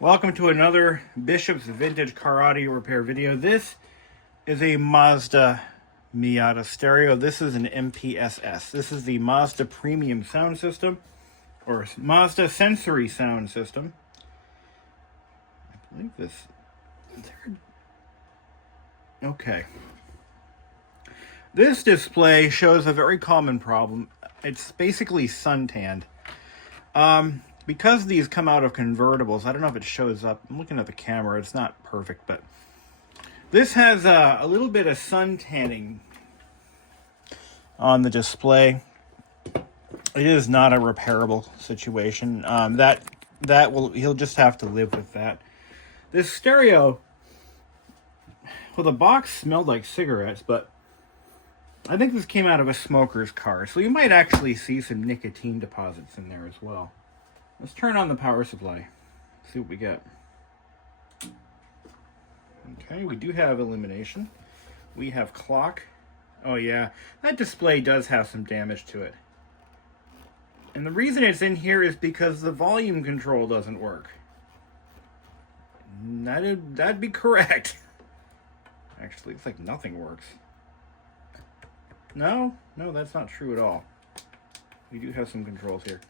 Welcome to another Bishop's Vintage Car Audio Repair video. This is a Mazda Miata stereo. This is an MPSS. This is the Mazda Premium Sound System, or Mazda Sensory Sound System. I believe this... Okay. This display shows a very common problem. It's basically suntanned. Because these come out of convertibles, I don't know if it shows up. I'm looking at the camera. It's not perfect, but this has a little bit of sun tanning on the display. It is not a repairable situation. He'll just have to live with that. This stereo, well, the box smelled like cigarettes, but I think this came out of a smoker's car, so you might actually see some nicotine deposits in there as well. Let's turn on the power supply, see what we get. Okay, we do have illumination. We have clock. Oh yeah, that display does have some damage to it. And the reason it's in here is because the volume control doesn't work. That'd be correct. Actually, it's like nothing works. No, that's not true at all. We do have some controls here.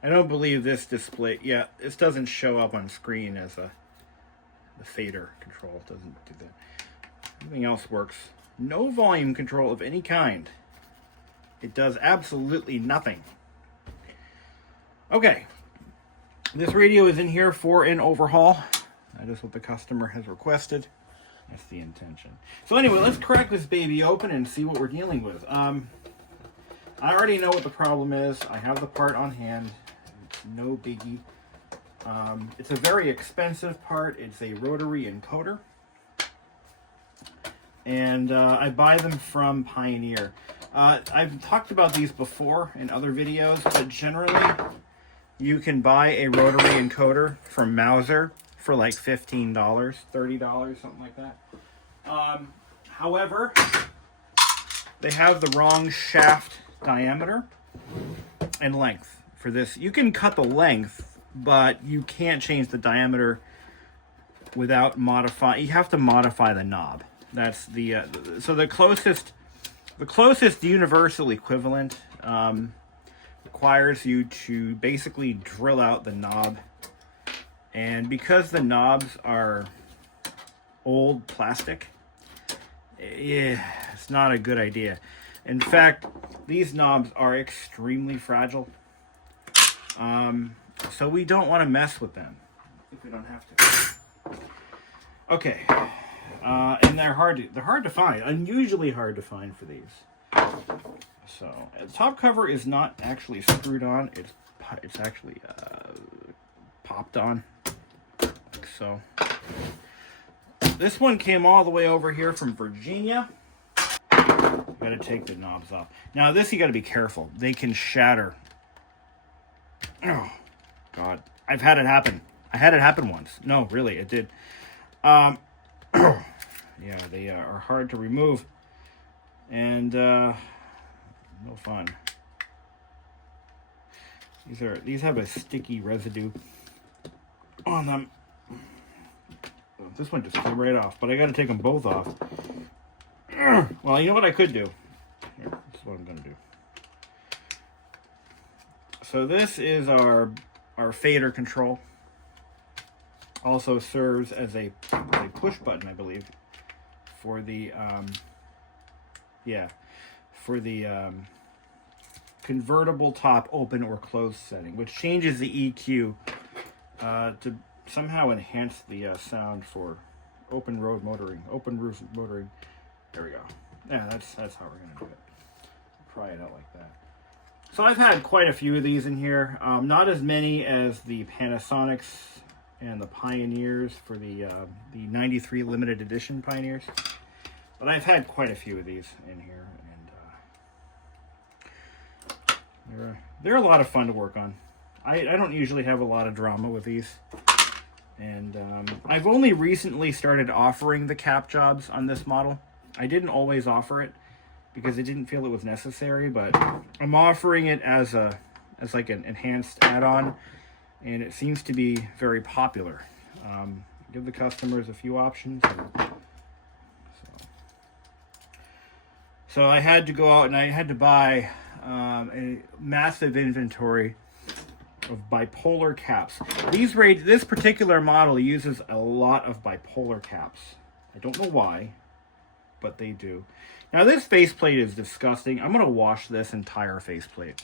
I don't believe this display, yeah, this doesn't show up on screen as the fader control. It doesn't do that. Everything else works. No volume control of any kind. It does absolutely nothing. Okay. This radio is in here for an overhaul. That is what the customer has requested. That's the intention. So anyway, let's crack this baby open and see what we're dealing with. I already know what the problem is. I have the part on hand. It's no biggie. It's a very expensive part. It's a rotary encoder. And I buy them from Pioneer. I've talked about these before in other videos, but generally you can buy a rotary encoder from Mauser for like $15, $30, something like that. However, they have the wrong shaft diameter and length for this. You can cut the length, but you can't change the diameter without modifying. You have to modify the knob. That's the so the closest universal equivalent requires you to basically drill out the knob. And because the knobs are old plastic, it's not a good idea. In fact, these knobs are extremely fragile. So we don't want to mess with them if we don't have to. Okay. And they're hard to find. Unusually hard to find for these. So, the top cover is not actually screwed on. It's actually popped on. Like so. This one came all the way over here from Virginia. Got to take the knobs off. Now this you got to be careful. They can shatter. Oh God, I've had it happen. I had it happen once. No, really, it did. Yeah, they are hard to remove, and no fun. These have a sticky residue on them. This one just came right off, but I got to take them both off. Well, you know what I could do? Here, this is what I'm going to do. So this is our fader control. Also serves as a push button, I believe, for the convertible top open or close setting, which changes the EQ to somehow enhance the sound for open roof motoring. There we go. Yeah, that's how we're gonna do it. Try it out like that. So I've had quite a few of these in here. Not as many as the Panasonics and the Pioneers for the 93 limited edition Pioneers, but I've had quite a few of these in here, and they're a lot of fun to work on. I don't usually have a lot of drama with these. And I've only recently started offering the cap jobs on this model. I didn't always offer it because I didn't feel it was necessary, but I'm offering it as like an enhanced add-on and it seems to be very popular. Give the customers a few options. So I had to go out and I had to buy a massive inventory of bipolar caps. This particular model uses a lot of bipolar caps. I don't know why, but they do. Now this faceplate is disgusting. I'm going to wash this entire faceplate.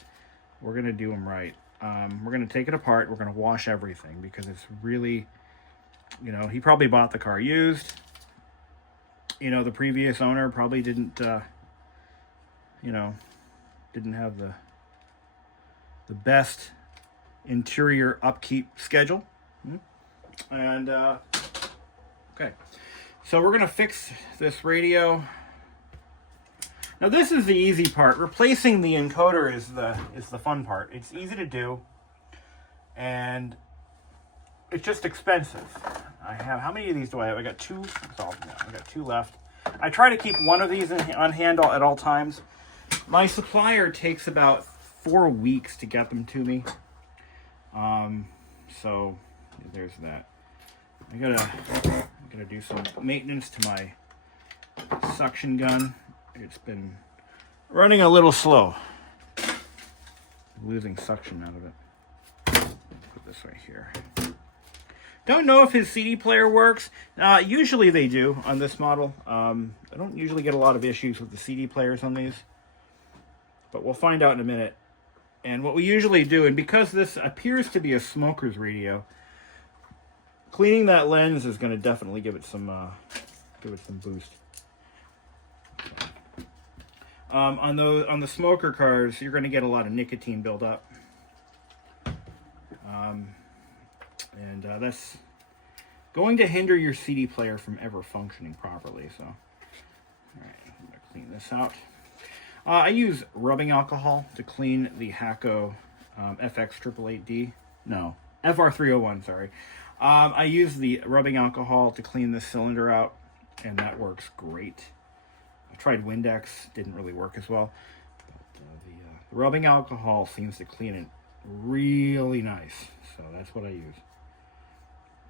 We're going to do them right. We're going to take it apart. We're going to wash everything because it's really, you know, he probably bought the car used. You know, the previous owner probably didn't, you know, didn't have the best interior upkeep schedule. And, okay. So we're going to fix this radio. Now this is the easy part. Replacing the encoder is the fun part. It's easy to do, and it's just expensive. I have, how many of these do I have? I got two. I got two left. I try to keep one of these on hand at all times. My supplier takes about 4 weeks to get them to me. So there's that. I gotta do some maintenance to my suction gun. It's been running a little slow. Losing suction out of it. Put this right here. Don't know if his CD player works. Usually they do on this model. I don't usually get a lot of issues with the CD players on these, but we'll find out in a minute. And what we usually do, and because this appears to be a smoker's radio, cleaning that lens is going to definitely give it some boost. On the smoker cars, you're going to get a lot of nicotine buildup, and that's going to hinder your CD player from ever functioning properly. So, all right, I'm going to clean this out. I use rubbing alcohol to clean the Hakko FX888D. No, FR301. Sorry. I use the rubbing alcohol to clean this cylinder out, and that works great. I tried Windex, didn't really work as well. But the rubbing alcohol seems to clean it really nice, so that's what I use.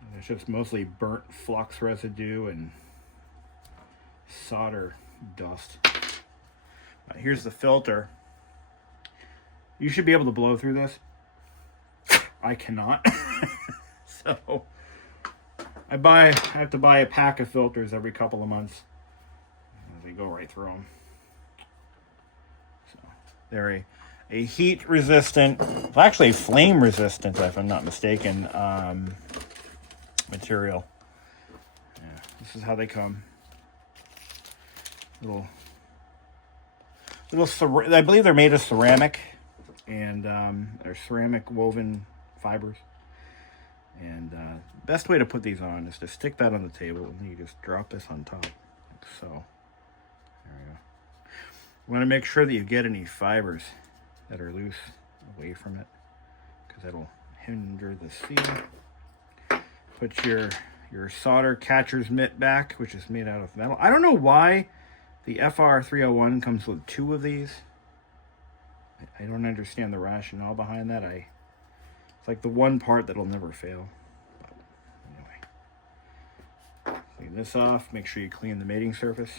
And it's just mostly burnt flux residue and solder dust. Here's the filter. You should be able to blow through this. I cannot. So I have to buy a pack of filters every couple of months. They go right through them. So they're a heat resistant, well, actually flame resistant, if I'm not mistaken, material. Yeah, this is how they come. I believe they're made of ceramic, and they're ceramic woven fibers. And best way to put these on is to stick that on the table, and you just drop this on top, like so. There we go. You want to make sure that you get any fibers that are loose away from it, because that'll hinder the seal. Put your solder catcher's mitt back, which is made out of metal. I don't know why the FR301 comes with 2 of these. I don't understand the rationale behind that. It's like the one part that'll never fail. But anyway, clean this off. Make sure you clean the mating surface.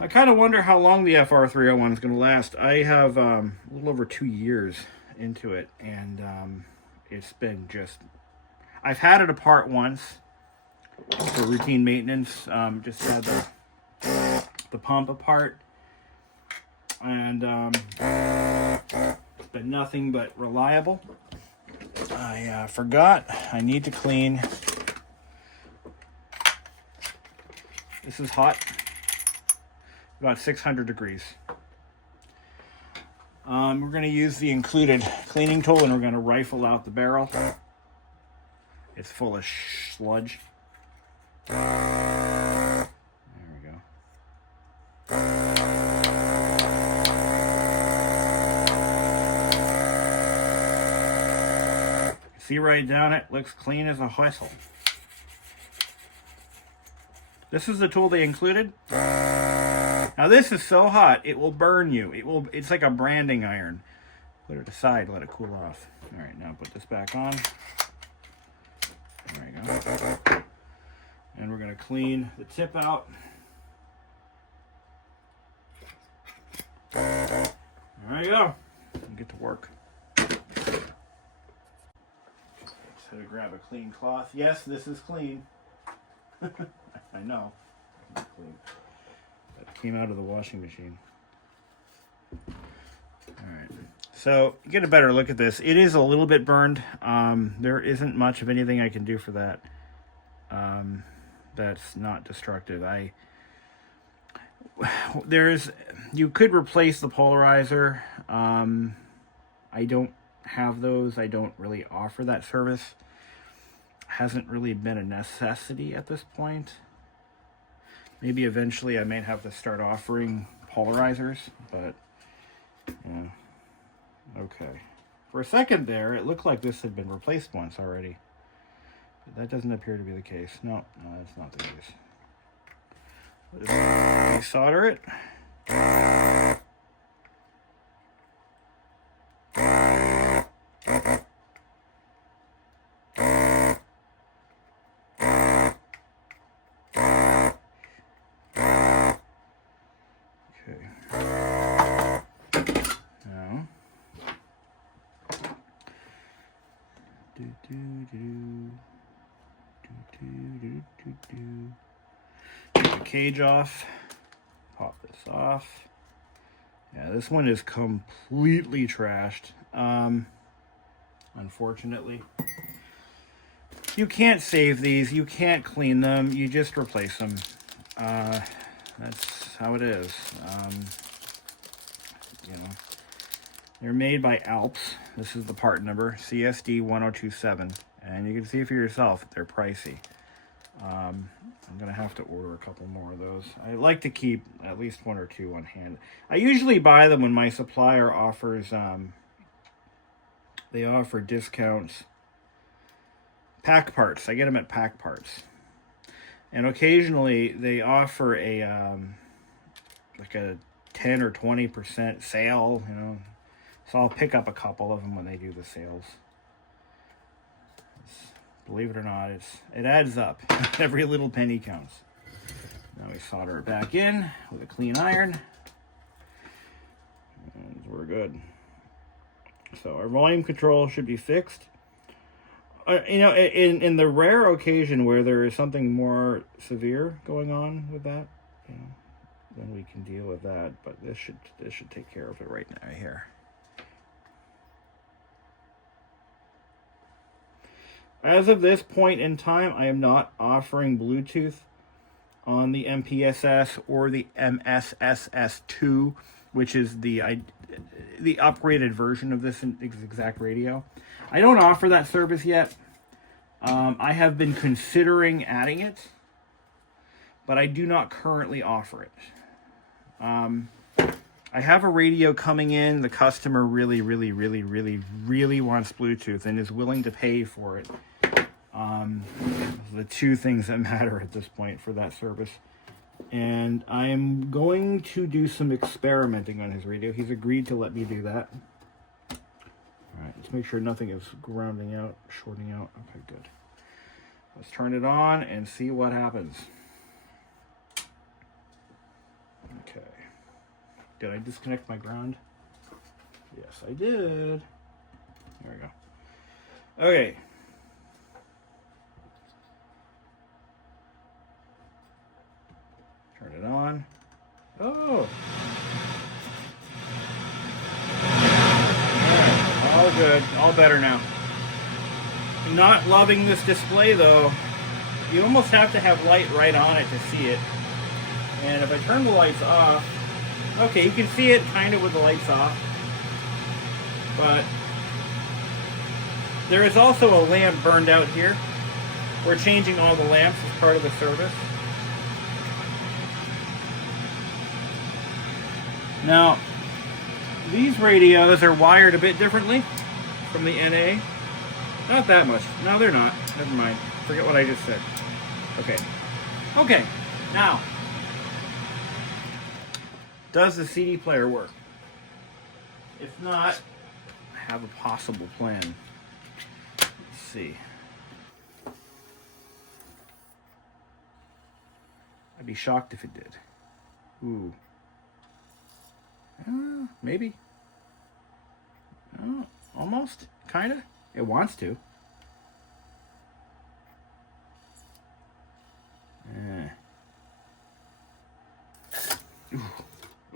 I kind of wonder how long the FR301 is going to last. I have a little over 2 years into it, and it's been just... I've had it apart once for routine maintenance. Just had the pump apart, and it's been nothing but reliable. I forgot I need to clean. This is hot, about 600 degrees. We're going to use the included cleaning tool, and we're going to rifle out the barrel. It's full of sludge. There we go. See right down it, looks clean as a whistle. This is the tool they included. Now this is so hot, it will burn you. It's like a branding iron. Put it aside, let it cool off. All right, now put this back on. There we go. And we're going to clean the tip out. There you go. Get to work. Just had to grab a clean cloth. Yes, this is clean. I know. It's clean. That came out of the washing machine. Alright. So, get a better look at this. It is a little bit burned. There isn't much of anything I can do for that. That's not destructive. You could replace the polarizer. I don't have those. I don't really offer that service. Hasn't really been a necessity at this point. Maybe eventually I might have to start offering polarizers, but yeah. Okay. For a second there, it looked like this had been replaced once already. But that doesn't appear to be the case. No, that's not the case. Let's desolder it. Take the cage off. Pop this off. Yeah, this one is completely trashed. Unfortunately. You can't save these. You can't clean them. You just replace them. That's how it is. You know, they're made by Alps. This is the part number, CSD 1027. And you can see for yourself, they're pricey. I'm going to have to order a couple more of those. I like to keep at least one or two on hand. I usually buy them when my supplier offers, they offer discounts. Pack parts. I get them at Pack Parts. And occasionally they offer a, like a 10 or 20% sale, you know. So I'll pick up a couple of them when they do the sales. Believe it or not, it adds up. Every little penny counts. Now we solder it back in with a clean iron. And we're good. So our volume control should be fixed. You know, in the rare occasion where there is something more severe going on with that, you know, then we can deal with that. But this should take care of it right now here. As of this point in time, I am not offering Bluetooth on the MPSS or the MSSS2, which is the upgraded version of this exact radio. I don't offer that service yet. I have been considering adding it, but I do not currently offer it. I have a radio coming in. The customer really wants Bluetooth and is willing to pay for it. The two things that matter at this point for that service. And I'm going to do some experimenting on his radio. He's agreed to let me do that. Alright, let's make sure nothing is grounding out, shorting out. Okay, good. Let's turn it on and see what happens. Okay. Did I disconnect my ground? Yes, I did. There we go. Okay. Turn it on. Oh! Alright, all good. All better now. Not loving this display though. You almost have to have light right on it to see it. And if I turn the lights off, okay, you can see it kind of with the lights off. But there is also a lamp burned out here. We're changing all the lamps as part of the service. Now, these radios are wired a bit differently from the NA. Not that much. No, they're not. Never mind. Forget what I just said. Okay. Okay. Now, does the CD player work? If not, have a possible plan. Let's see. I'd be shocked if it did. Ooh. Maybe. Almost. Kinda. It wants to.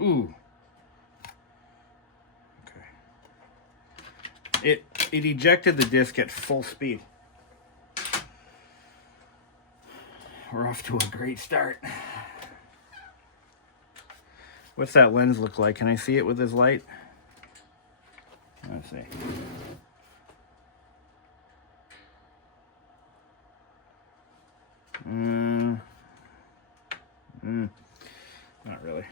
Ooh. Okay. It ejected the disc at full speed. We're off to a great start. What's that lens look like? Can I see it with this light? Let's see. Not really.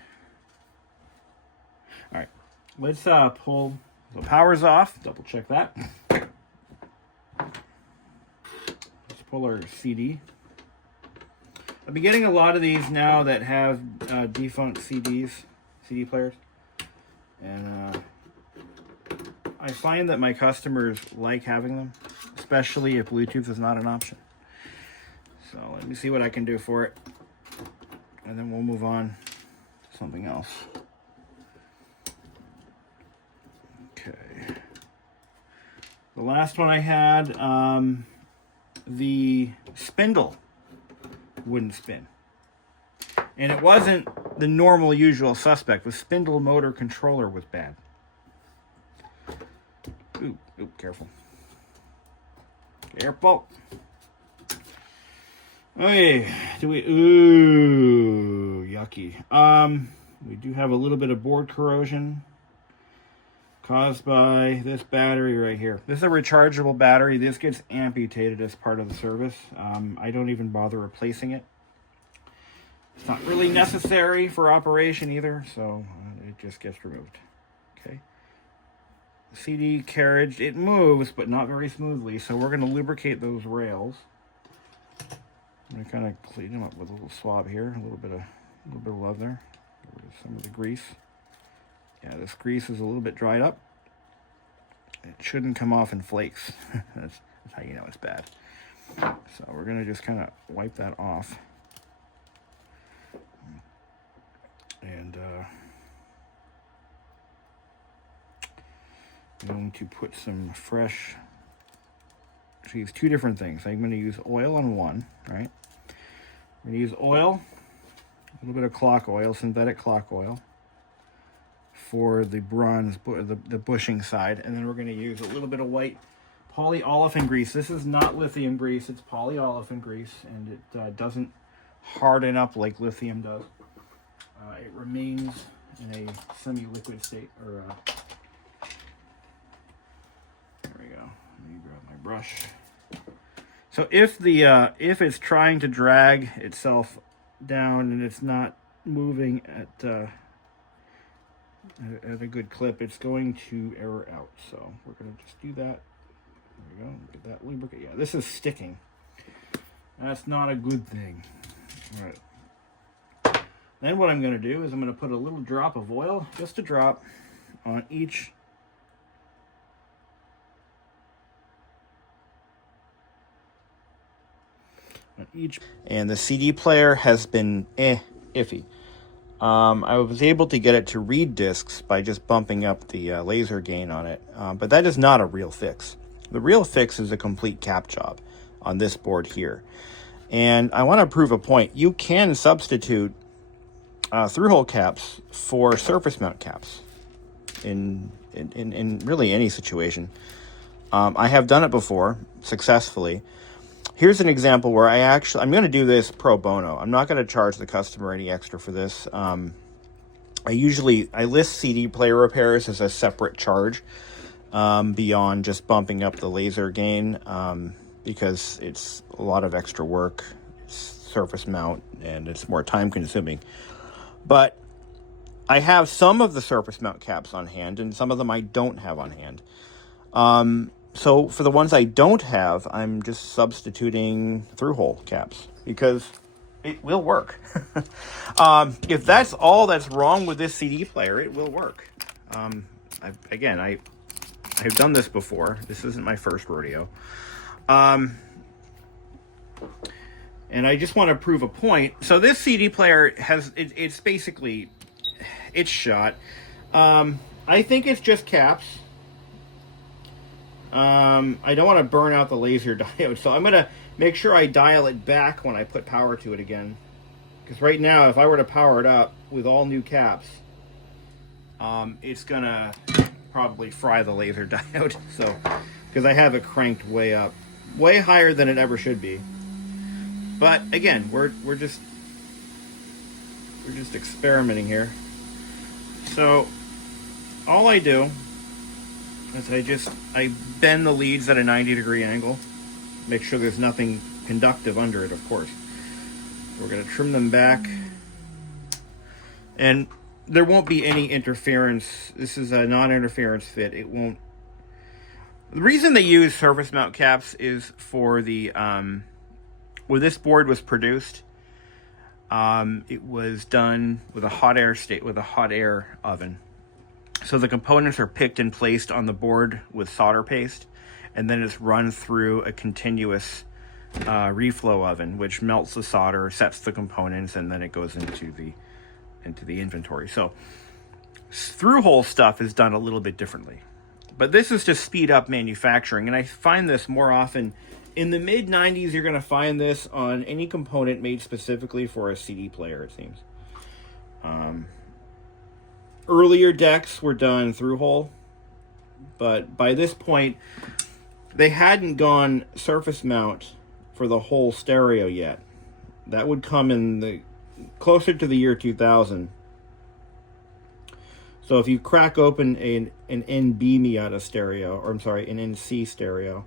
All right, let's pull the power's off. Double check that. Let's pull our CD. I've been getting a lot of these now that have defunct CD players, and I find that my customers like having them, especially if Bluetooth is not an option. So let me see what I can do for it, and then we'll move on to something else. Okay. The last one I had, the spindle wouldn't spin. And it wasn't the normal usual suspect. The spindle motor controller was bad. Ooh, careful. Careful. Okay, yucky. We do have a little bit of board corrosion caused by this battery right here. This is a rechargeable battery. This gets amputated as part of the service. I don't even bother replacing it. It's not really necessary for operation either, so it just gets removed. Okay. The CD carriage, it moves, but not very smoothly, so we're going to lubricate those rails. I'm going to kind of clean them up with a little swab here, a little bit of love there. Get rid of some of the grease. Yeah, this grease is a little bit dried up. It shouldn't come off in flakes. That's how you know it's bad. So we're going to just kind of wipe that off. And I'm going to put some fresh... Actually, use two different things. I'm going to use oil on one, right? I'm going to use oil, a little bit of clock oil, synthetic clock oil, for the bronze, the bushing side, and then we're going to use a little bit of white polyolefin grease. This is not lithium grease, it's polyolefin grease, and it doesn't harden up like lithium does. It remains in a semi-liquid state, or there we go. Let me grab my brush. So if it's trying to drag itself down and it's not moving at a good clip, it's going to error out. So we're going to just do that. There we go. Get that lubricant. Yeah, this is sticking. That's not a good thing. All right. Then what I'm going to do is I'm going to put a little drop of oil, just a drop, on each and the CD player has been iffy. I was able to get it to read discs by just bumping up the laser gain on it, but that is not a real fix. The real fix is a complete cap job on this board here. And I want to prove a point. You can substitute through-hole caps for surface mount caps in really any situation. I have done it before successfully. Here's an example where I'm going to do this pro bono. I'm not going to charge the customer any extra for this. I list CD player repairs as a separate charge beyond just bumping up the laser gain because it's a lot of extra work. It's surface mount and it's more time consuming. But I have some of the surface mount caps on hand and some of them I don't have on hand. So for the ones I don't have, I'm just substituting through-hole caps because it will work. If that's all that's wrong with this CD player, it will work. I I've done this before. This isn't my first rodeo. And I just want to prove a point. So this CD player has, it's basically, it's shot. I think it's just caps. I don't want to burn out the laser diode, so I'm going to make sure I dial it back when I put power to it again. Because right now, if I were to power it up with all new caps, it's going to probably fry the laser diode. So, because I have it cranked way up, way higher than it ever should be. But again, we're just experimenting here. So all I do is I bend the leads at a 90-degree angle. Make sure there's nothing conductive under it, of course. We're going to trim them back. And there won't be any interference. This is a non-interference fit. It won't. The reason they use surface mount caps is for the where this board was produced. It was done with a hot air oven. So the components are picked and placed on the board with solder paste, and then it's run through a continuous reflow oven, which melts the solder, sets the components, and then it goes into the inventory. So through-hole stuff is done a little bit differently. But this is to speed up manufacturing, and I find this more often. In the mid-90s, you're going to find this on any component made specifically for a CD player, it seems. Earlier decks were done through-hole, but by this point, they hadn't gone surface mount for the whole stereo yet. That would come in the closer to the year 2000. So if you crack open an NB Miata stereo, or I'm sorry, an NC stereo,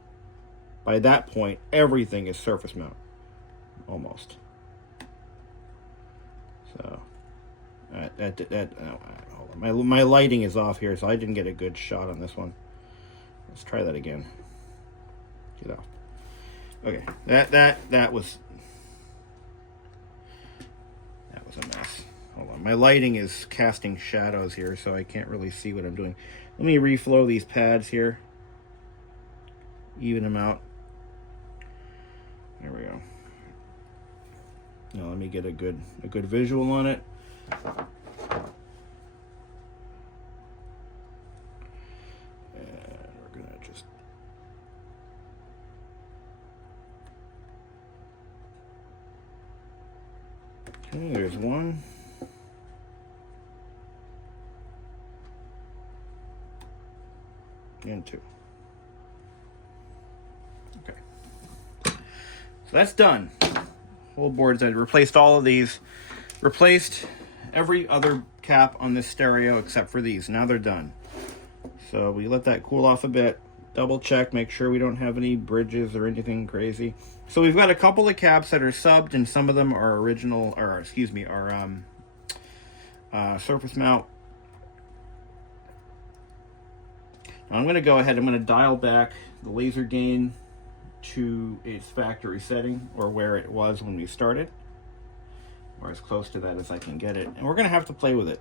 by that point, everything is surface mount, almost. So, hold on. My lighting is off here, so I didn't get a good shot on this one. Let's try that again. Get off. Okay, that was a mess. Hold on, my lighting is casting shadows here, so I can't really see what I'm doing. Let me reflow these pads here. Even them out. There we go. Now let me get a good visual on it. And we're gonna just okay, there's one. And two. Okay. So that's done. Whole board's done. Replaced all of these. Replaced every other cap on this stereo except for these. Now they're done. So we let that cool off a bit. Double check, make sure we don't have any bridges or anything crazy. So we've got a couple of caps that are subbed, and some of them are original, or excuse me, are surface mount. Now I'm going to go ahead. I'm going to dial back the laser gain to its factory setting, or where it was when we started, or as close to that as I can get it. And we're going to have to play with it,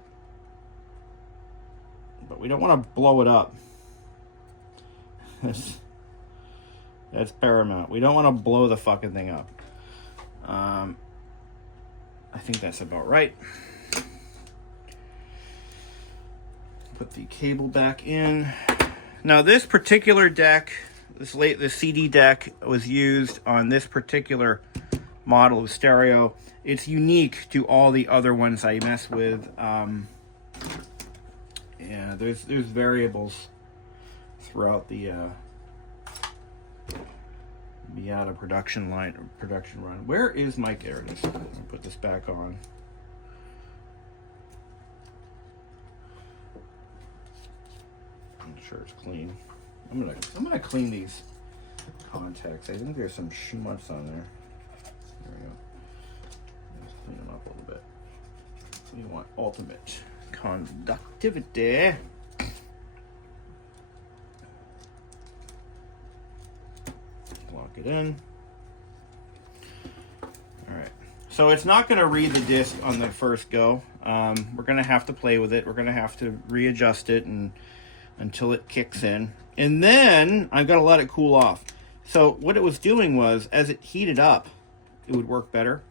but we don't want to blow it up. That's paramount. We don't want to blow the fucking thing up. I think that's about right. Put the cable back in. Now this particular deck, the CD deck, was used on this particular model of stereo. It's unique to all the other ones I mess with. Yeah, there's variables throughout the Miata production run. Where is my, there it is. I'm gonna put this back on. I'm sure it's clean. I'm gonna clean these contacts. I think there's some schmutz on there. There we go. Let's clean them up a little bit. We want ultimate conductivity. Lock it in. Alright. So it's not going to read the disc on the first go. We're going to have to play with it. We're going to have to readjust it until it kicks in. And then I've got to let it cool off. So what it was doing was, as it heated up, it would work better.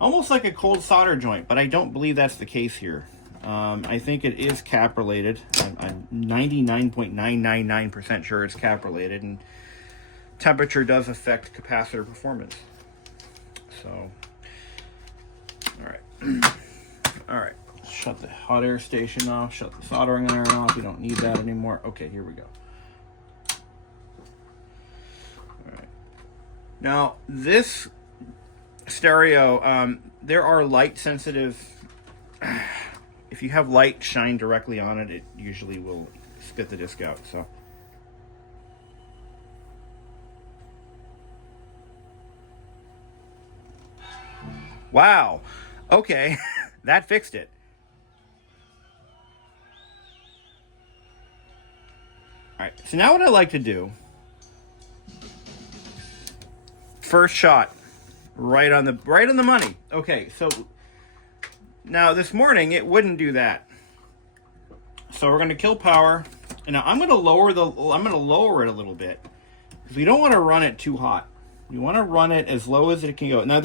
Almost like a cold solder joint, but I don't believe that's the case here. I think it is cap related. I'm 99.999% sure it's cap related, and temperature does affect capacitor performance. So, all right. All right. Shut the hot air station off. Shut the soldering iron off. We don't need that anymore. Okay, here we go. All right. Now, this stereo, there are light sensitive. If you have light shine directly on it, it usually will spit the disc out. So, wow. Okay, that fixed it. All right. So now what I like to do, first shot, right on the money. Okay, so now this morning it wouldn't do that. So we're going to kill power, and now I'm going to lower it a little bit because we don't want to run it too hot. You want to run it as low as it can go. Now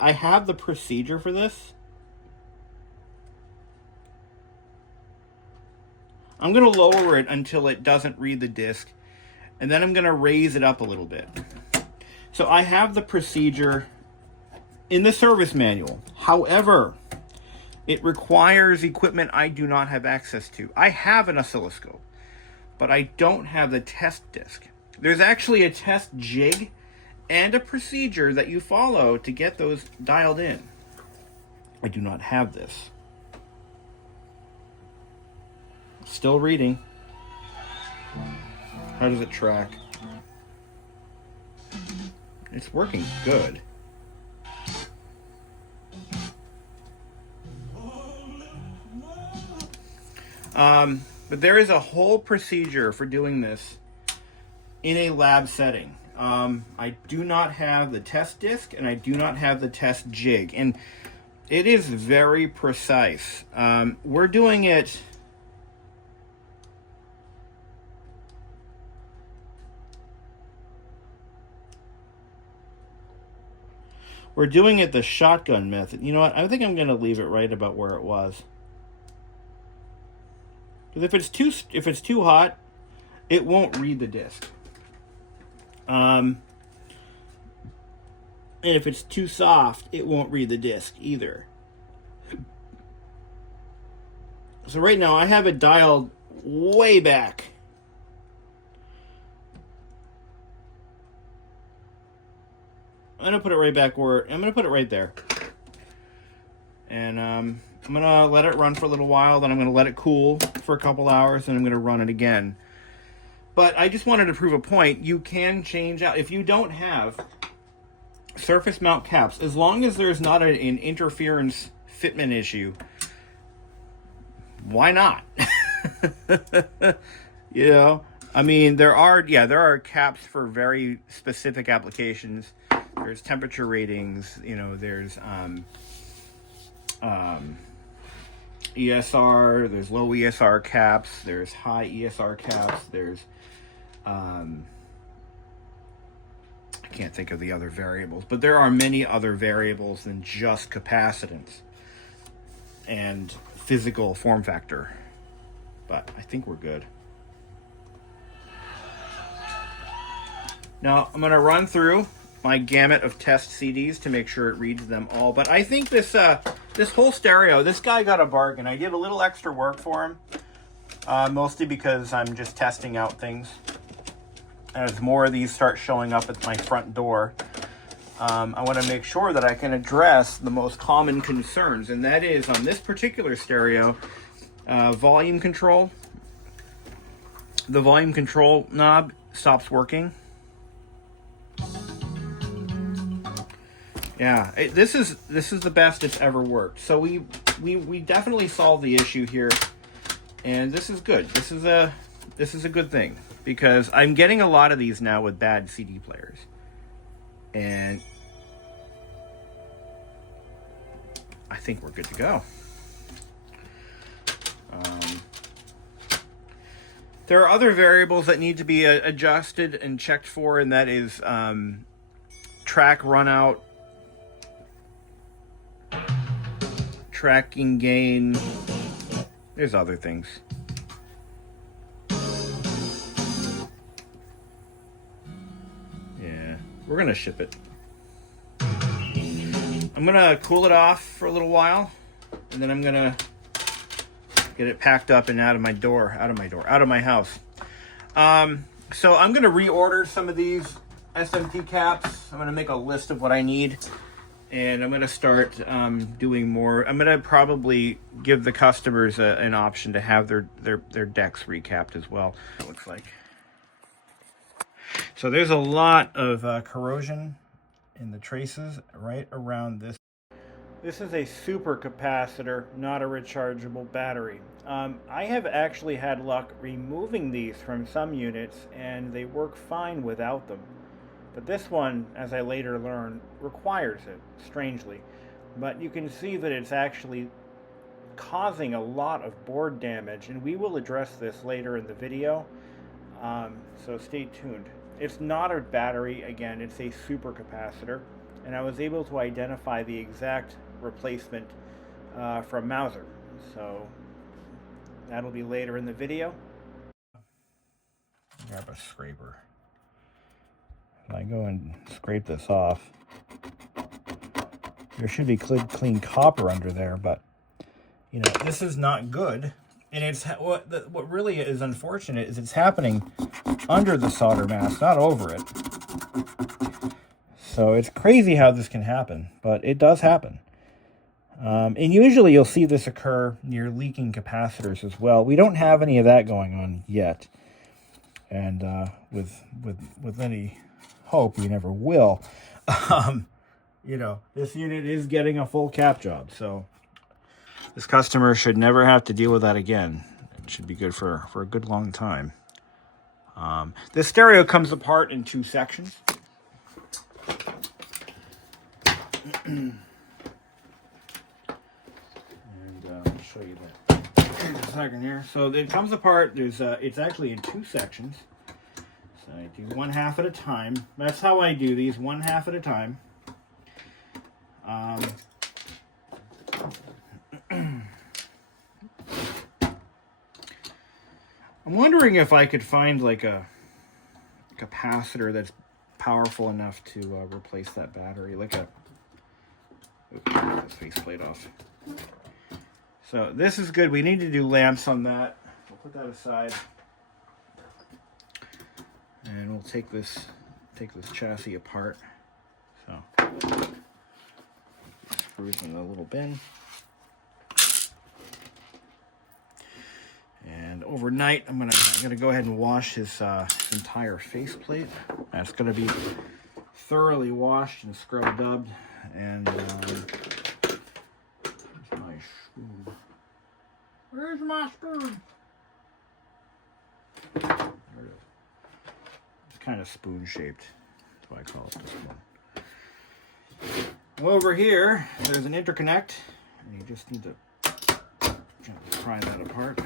I have the procedure for this. I'm going to lower it until it doesn't read the disc, and then I'm going to raise it up a little bit. So I have the procedure in the service manual. However, it requires equipment I do not have access to. I have an oscilloscope, but I don't have the test disc. There's actually a test jig and a procedure that you follow to get those dialed in. I do not have this. Still reading. How does it track? It's working good. But there is a whole procedure for doing this in a lab setting. I do not have the test disc and I do not have the test jig, and it is very precise. We're doing it the shotgun method. You know what? I think I'm going to leave it right about where it was. Because if it's too hot, it won't read the disc. And if it's too soft, it won't read the disc either. So right now I have it dialed way back. I'm going to put it right back where... I'm going to put it right there. And I'm going to let it run for a little while. Then I'm going to let it cool for a couple hours. And I'm going to run it again. But I just wanted to prove a point. You can change out... If you don't have surface mount caps, as long as there's not an interference fitment issue, why not? You know? I mean, there are caps for very specific applications. There's temperature ratings, you know, there's ESR, there's low ESR caps, there's high ESR caps, there's I can't think of the other variables, but there are many other variables than just capacitance and physical form factor. But I think we're good. Now I'm going to run through my gamut of test CDs to make sure it reads them all. But I think this whole stereo, this guy got a bargain. I did a little extra work for him, mostly because I'm just testing out things. As more of these start showing up at my front door, I want to make sure that I can address the most common concerns, and that is on this particular stereo, volume control. The volume control knob stops working. Yeah, this is the best it's ever worked. So we definitely solved the issue here, and this is good. This is a good thing, because I'm getting a lot of these now with bad CD players, and I think we're good to go. There are other variables that need to be adjusted and checked for, and that is track run out, tracking gain. There's other things. Yeah, we're gonna ship it. I'm gonna cool it off for a little while, and then I'm gonna get it packed up and out of my house. So I'm gonna reorder some of these SMT caps. I'm gonna make a list of what I need, and I'm gonna start doing more. I'm gonna probably give the customers an option to have their decks recapped as well. It looks like. So there's a lot of corrosion in the traces right around this. This is a super capacitor, not a rechargeable battery. I have actually had luck removing these from some units, and they work fine without them. But this one, as I later learned, requires it, strangely. But you can see that it's actually causing a lot of board damage, and we will address this later in the video. So stay tuned. It's not a battery, again, it's a super capacitor, and I was able to identify the exact replacement from Mazda. So that'll be later in the video. Grab a scraper. If I go and scrape this off, there should be clean copper under there, but you know, this is not good. And it's what really is unfortunate is it's happening under the solder mask, not over it. So it's crazy how this can happen, but it does happen. And usually you'll see this occur near leaking capacitors as well. We don't have any of that going on yet, and with any hope, we never will. You know, this unit is getting a full cap job, so this customer should never have to deal with that again. It should be good for a good long time. This stereo comes apart in 2 sections. And I'll show you that in a second here. So it comes apart. It's actually in 2 sections. So I do one half at a time. That's how I do these, one half at a time. I'm wondering if I could find like a capacitor that's powerful enough to replace that battery, like a... Oops, get this faceplate off. So this is good. We need to do lamps on that. We'll put that aside, and we'll take this chassis apart. So screws in the little bin. And overnight, I'm gonna go ahead and wash his entire faceplate. That's gonna be thoroughly washed and scrubbed up. And where's my spoon? Where's my spoon? There it is. It's kind of spoon shaped. That's why I call it this one. Over here, there's an interconnect, and you just need to gently pry that apart.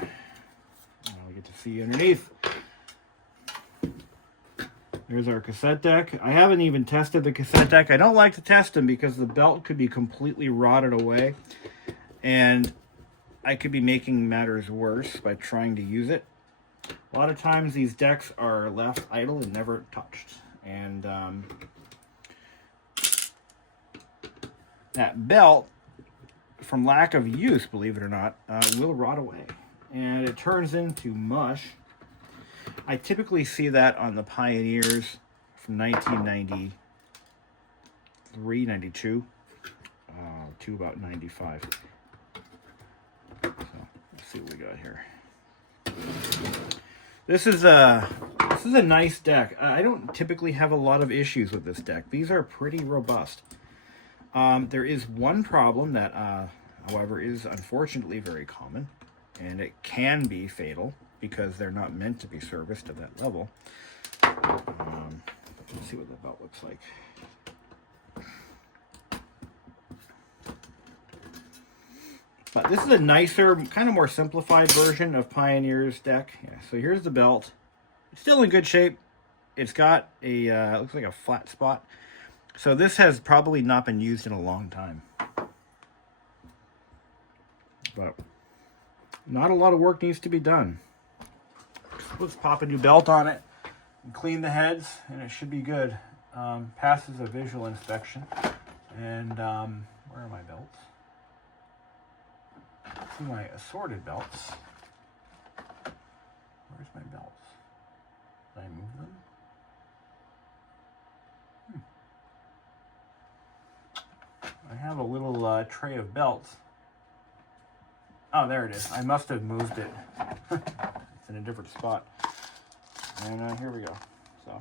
Now we get to see underneath. There's our cassette deck. I haven't even tested the cassette deck. I don't like to test them because the belt could be completely rotted away, and I could be making matters worse by trying to use it. A lot of times these decks are left idle and never touched, and that belt, from lack of use, believe it or not, will rot away, and it turns into mush. I typically see that on the Pioneers from 1993, 92 to about 95. So let's see what we got here. This is a nice deck. I don't typically have a lot of issues with this deck. These are pretty robust. There is one problem that, however, is unfortunately very common, and it can be fatal because they're not meant to be serviced at that level. Let's see what the belt looks like. But this is a nicer, kind of more simplified version of Pioneer's deck. Yeah, so here's the belt. It's still in good shape. It's got a, looks like a flat spot. So this has probably not been used in a long time. But not a lot of work needs to be done. Let's pop a new belt on it and clean the heads, and it should be good. Passes a visual inspection. And where are my belts? See my assorted belts. Where's my belts? Did I move them? I have a little tray of belts. Oh, there it is. I must have moved it. It's in a different spot. And here we go. So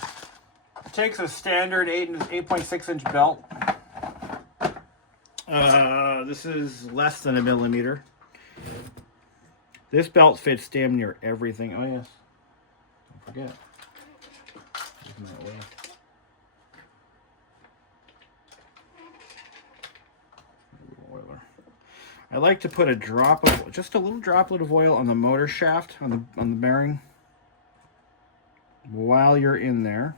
it takes a standard 8.6 inch belt. This is less than 1 millimeter. This belt fits damn near everything. Oh yes, don't forget. That way. I like to put a drop of, just a little droplet of oil on the motor shaft, on the bearing, while you're in there.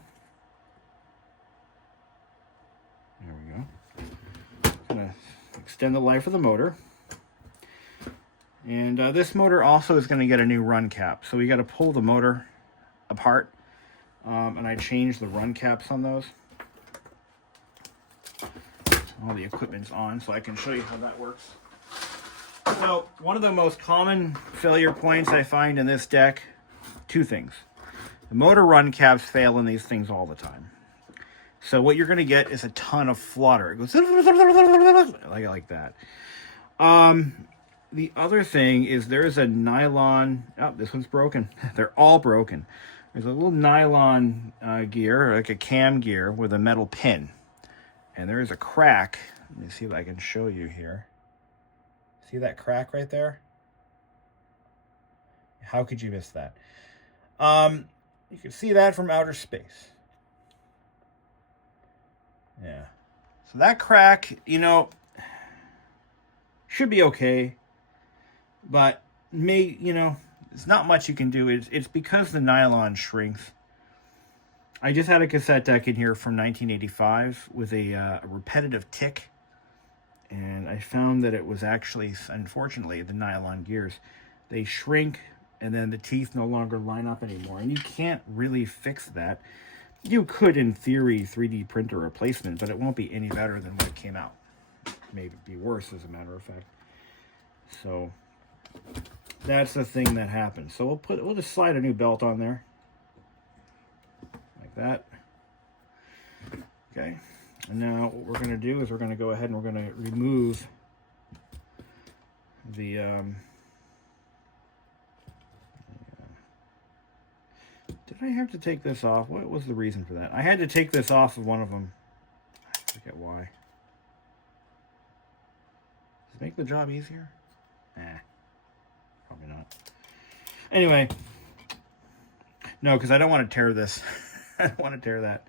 There we go. Gonna extend the life of the motor. And this motor also is going to get a new run cap, so we got to pull the motor apart, and I changed the run caps on those. All the equipment's on, so I can show you how that works. So one of the most common failure points I find in this deck, two things. The motor run caps fail in these things all the time. So what you're going to get is a ton of flutter. It goes like that. The other thing is there's a nylon... Oh, this one's broken. They're all broken. There's a little nylon gear, like a cam gear, with a metal pin. And there is a crack. Let me see if I can show you here. See that crack right there? How could you miss that? You can see that from outer space. Yeah. So that crack, you know, should be okay. But it's not much you can do. It's because the nylon shrinks. I just had a cassette deck in here from 1985 with a repetitive tick. And I found that it was actually, unfortunately, the nylon gears. They shrink, and then the teeth no longer line up anymore. And you can't really fix that. You could, in theory, 3D print a replacement, but it won't be any better than what came out. Maybe be worse, as a matter of fact. So that's the thing that happens. So we'll just slide a new belt on there. Like that. Okay. And now what we're going to do is we're going to go ahead and we're going to remove the did I have to take this off? What was the reason for that? I had to take this off of one of them. I forget why. Does it make the job easier? Probably not. Anyway, no, because I don't want to tear this. I don't want to tear that.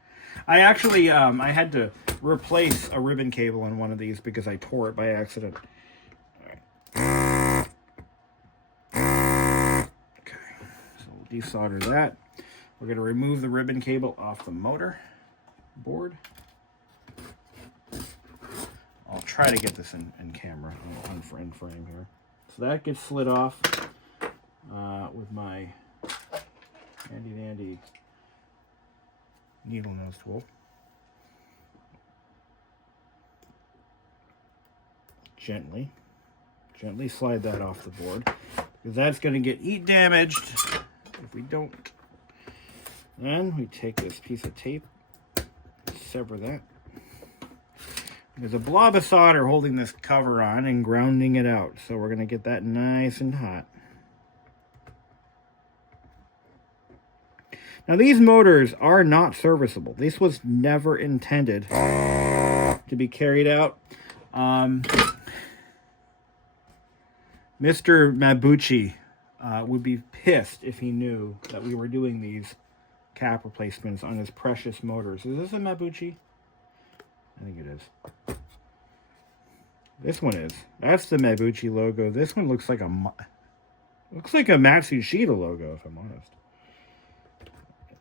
I actually, I had to replace a ribbon cable on one of these because I tore it by accident. All right. Okay, so we'll desolder that. We're going to remove the ribbon cable off the motor board. I'll try to get this in camera, in frame here. So that gets slid off with my handy-dandy needle nose tool. Gently slide that off the board, because that's going to get heat damaged if we don't. Then we take this piece of tape, sever that. There's a blob of solder holding this cover on and grounding it out, so we're going to get that nice and hot. Now, these motors are not serviceable. This was never intended to be carried out. Mr. Mabuchi would be pissed if he knew that we were doing these cap replacements on his precious motors. Is this a Mabuchi? I think it is. This one is. That's the Mabuchi logo. This one looks like a Matsushita logo, if I'm honest.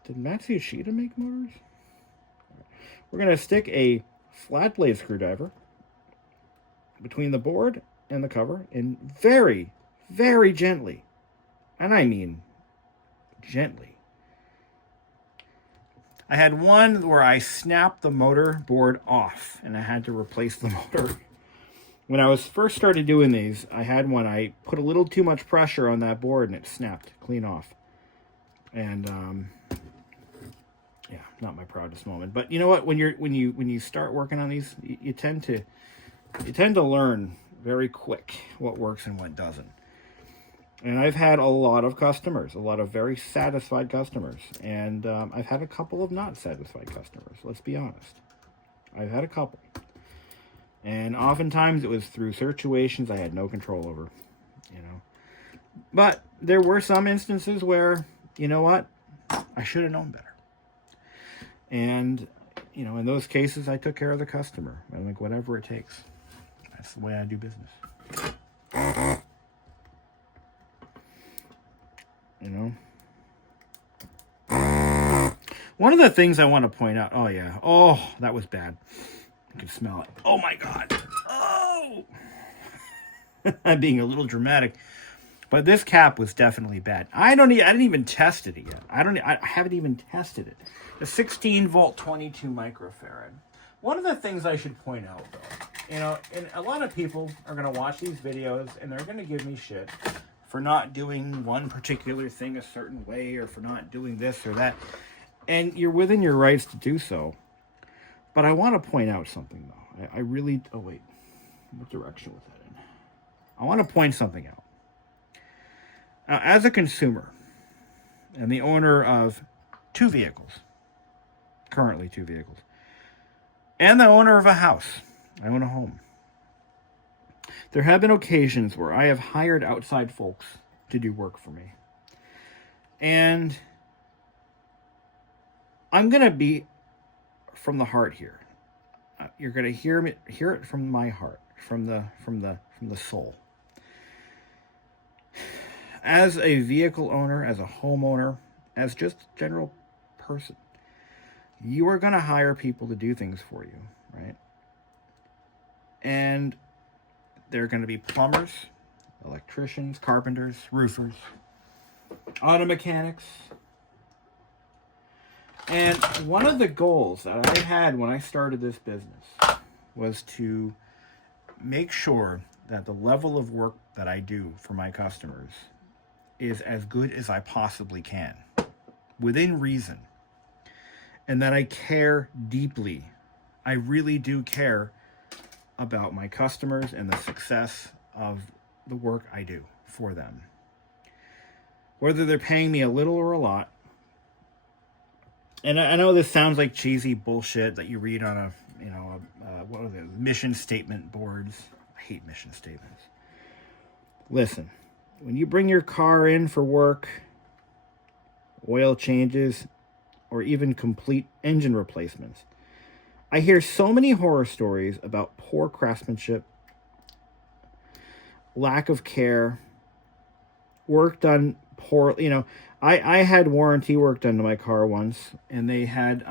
Did Matsushita make motors? We're going to stick a flat blade screwdriver between the board and the cover, and very, very gently, and I mean gently. I had one where I snapped the motor board off, and I had to replace the motor. When I was first started doing these, I had one, I put a little too much pressure on that board, and it snapped clean off. And yeah, not my proudest moment. But you know what? When you start working on these, you tend to learn very quick what works and what doesn't. And I've had a lot of customers, a lot of very satisfied customers, and I've had a couple of not satisfied customers. Let's be honest. I've had a couple, and oftentimes it was through situations I had no control over, you know. But there were some instances where, you know what, I should have known better. And, you know, in those cases, I took care of the customer. I think whatever it takes. That's the way I do business. You know? One of the things I want to point out... Oh, yeah. Oh, that was bad. You can smell it. Oh, my God. Oh! I'm being a little dramatic. But this cap was definitely bad. I didn't even test it yet. I haven't even tested it. The 16 volt 22 microfarad. One of the things I should point out, though, you know, and a lot of people are going to watch these videos and they're going to give me shit for not doing one particular thing a certain way, or for not doing this or that. And you're within your rights to do so. But I want to point out something, though. I really... Oh, wait. What direction was that in? I want to point something out. Now, as a consumer and the owner of two vehicles, currently two vehicles, and the owner of a house, I own a home, there have been occasions where I have hired outside folks to do work for me. And I'm going to be from the heart here. You're going to hear it from my heart, from the soul. As a vehicle owner, as a homeowner, as just a general person, you are going to hire people to do things for you, right? And they're going to be plumbers, electricians, carpenters, roofers, auto mechanics. And one of the goals that I had when I started this business was to make sure that the level of work that I do for my customers is as good as I possibly can, within reason. And that I care deeply. I really do care about my customers and the success of the work I do for them. Whether they're paying me a little or a lot. And I know this sounds like cheesy bullshit that you read on what are they, mission statement boards. I hate mission statements. Listen, when you bring your car in for work, oil changes, or even complete engine replacements, I hear so many horror stories about poor craftsmanship, lack of care, work done poorly. You know, I had warranty work done to my car once, and they had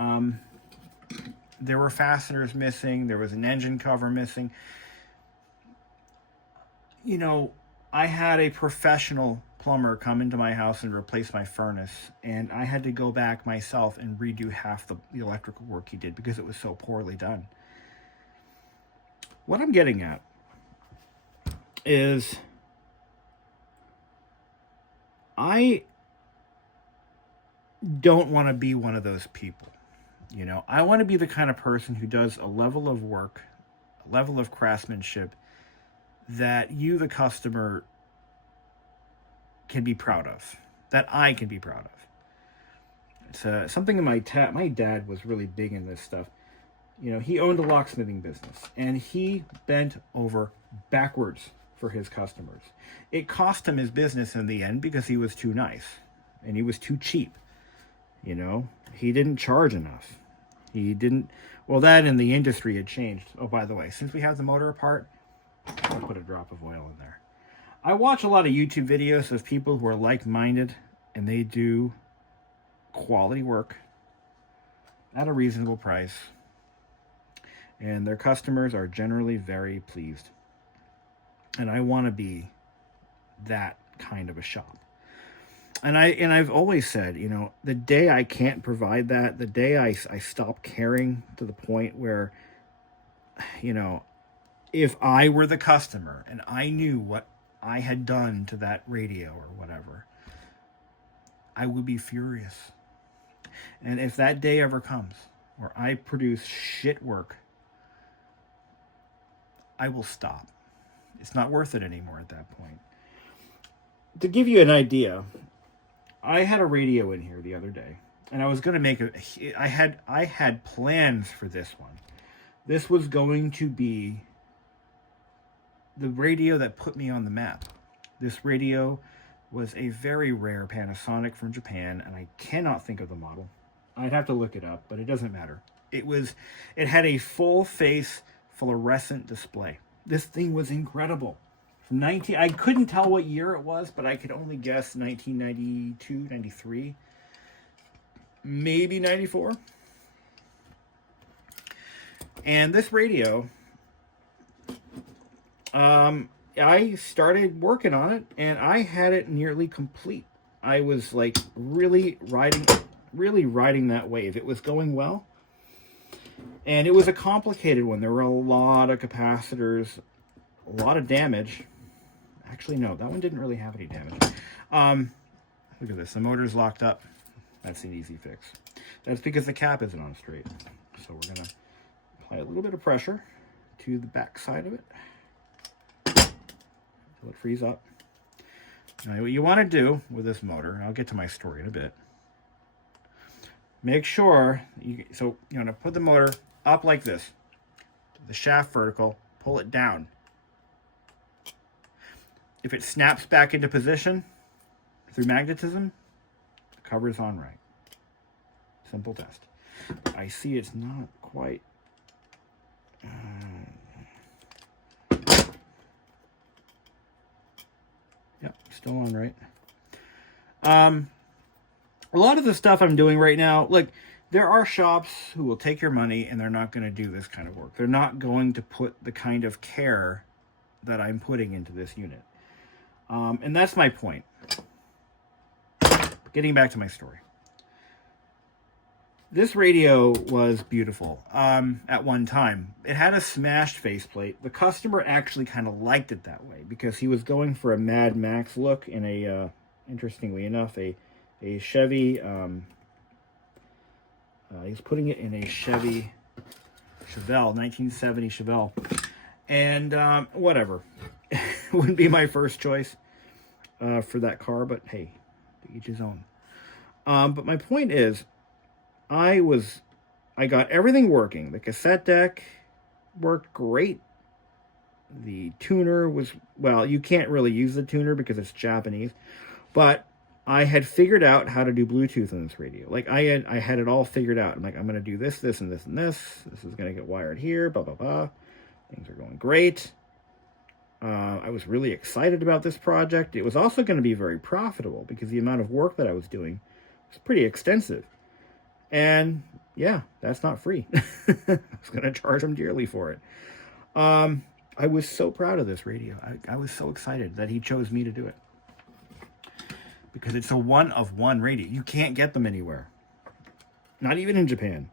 there were fasteners missing, there was an engine cover missing. You know, I had a professional plumber come into my house and replace my furnace, and I had to go back myself and redo half the electrical work he did because it was so poorly done. What I'm getting at is I don't want to be one of those people. You know, I want to be the kind of person who does a level of work, a level of craftsmanship that you, the customer, can be proud of, that I can be proud of. It's something that my dad was really big in this stuff. You know, he owned a locksmithing business, and he bent over backwards for his customers. It cost him his business in the end because he was too nice, and he was too cheap. You know, he didn't charge enough. He didn't, well, that and the industry had changed. Oh, by the way, since we have the motor apart, I'll put a drop of oil in there. I watch a lot of YouTube videos of people who are like-minded, and they do quality work at a reasonable price. And their customers are generally very pleased. And I want to be that kind of a shop. And I've always said, you know, the day I can't provide that, the day I stop caring to the point where, you know, if I were the customer and I knew what I had done to that radio or whatever, I would be furious. And if that day ever comes where I produce shit work, I will stop. It's not worth it anymore at that point. To give you an idea, I had a radio in here the other day, and I was going to make I had plans for this one. This was going to be the radio that put me on the map. This radio was a very rare Panasonic from Japan, and I cannot think of the model. I'd have to look it up, but it doesn't matter. It had a full face fluorescent display. This thing was incredible. I couldn't tell what year it was, but I could only guess 1992, 93, maybe 94. And this radio, I started working on it, and I had it nearly complete. I was like really riding that wave. It was going well. And it was a complicated one. There were a lot of capacitors, a lot of damage. Actually, no, that one didn't really have any damage. Look at this. The motor's locked up. That's an easy fix. That's because the cap isn't on straight. So we're going to apply a little bit of pressure to the back side of it until it frees up. Now, what you want to do with this motor, and I'll get to my story in a bit, make sure, you want to put the motor up like this, the shaft vertical, pull it down. If it snaps back into position through magnetism, the cover's on right. Simple test. I see it's not quite. Yep, still on right. A lot of the stuff I'm doing right now, like, there are shops who will take your money and they're not going to do this kind of work. They're not going to put the kind of care that I'm putting into this unit. And that's my point. Getting back to my story. This radio was beautiful at one time. It had a smashed faceplate. The customer actually kind of liked it that way because he was going for a Mad Max look in a, interestingly enough, a Chevy. He's putting it in a Chevy Chevelle, 1970 Chevelle. And whatever. Wouldn't be my first choice for that car, but hey, to each his own. But my point is, I got everything working. The cassette deck worked great. The tuner was, well, you can't really use the tuner because it's Japanese, but I had figured out how to do Bluetooth on this radio. Like, I had it all figured out. I'm like, I'm going to do this, this, and this, and this. This is going to get wired here, blah, blah, blah. Things are going great. I was really excited about this project. It was also going to be very profitable because the amount of work that I was doing was pretty extensive. And yeah, that's not free. I was going to charge them dearly for it. I was so proud of this radio. I was so excited that he chose me to do it. Because it's a one-of-one radio. You can't get them anywhere. Not even in Japan.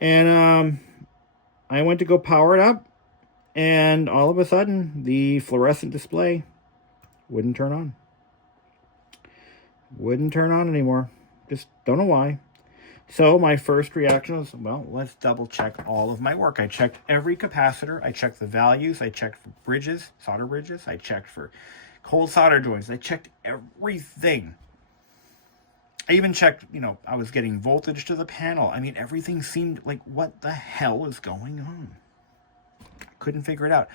And I went to go power it up. And all of a sudden, the fluorescent display wouldn't turn on. Wouldn't turn on anymore. Just don't know why. So my first reaction was, well, let's double check all of my work. I checked every capacitor. I checked the values. I checked for bridges, solder bridges. I checked for cold solder joints. I checked everything. I even checked, I was getting voltage to the panel. I mean, everything seemed like, what the hell is going on? I couldn't figure it out.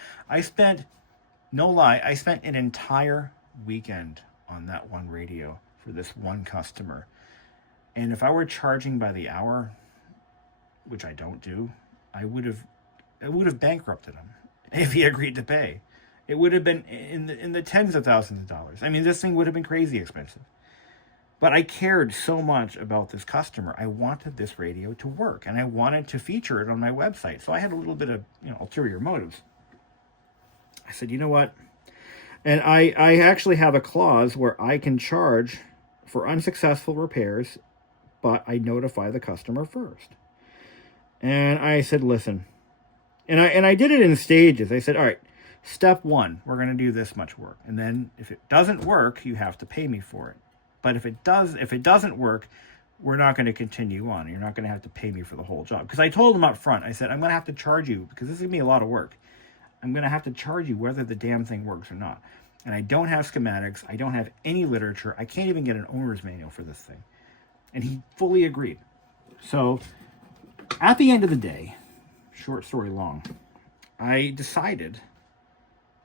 No lie, I spent an entire weekend on that one radio for this one customer. And if I were charging by the hour, which I don't do, I would have bankrupted him if he agreed to pay. It would have been in the tens of thousands of dollars. I mean, this thing would have been crazy expensive. But I cared so much about this customer. I wanted this radio to work, and I wanted to feature it on my website. So I had a little bit of, ulterior motives. I said, you know what? And I actually have a clause where I can charge for unsuccessful repairs, but I notify the customer first. And I said, listen, and I did it in stages. I said, all right, step one, we're going to do this much work. And then if it doesn't work, you have to pay me for it. But if it doesn't work, we're not going to continue on. You're not going to have to pay me for the whole job. Because I told them up front, I said, I'm going to have to charge you, because this is going to be a lot of work. I'm going to have to charge you whether the damn thing works or not. And I don't have schematics. I don't have any literature. I can't even get an owner's manual for this thing. And he fully agreed. So at the end of the day, short story long, I decided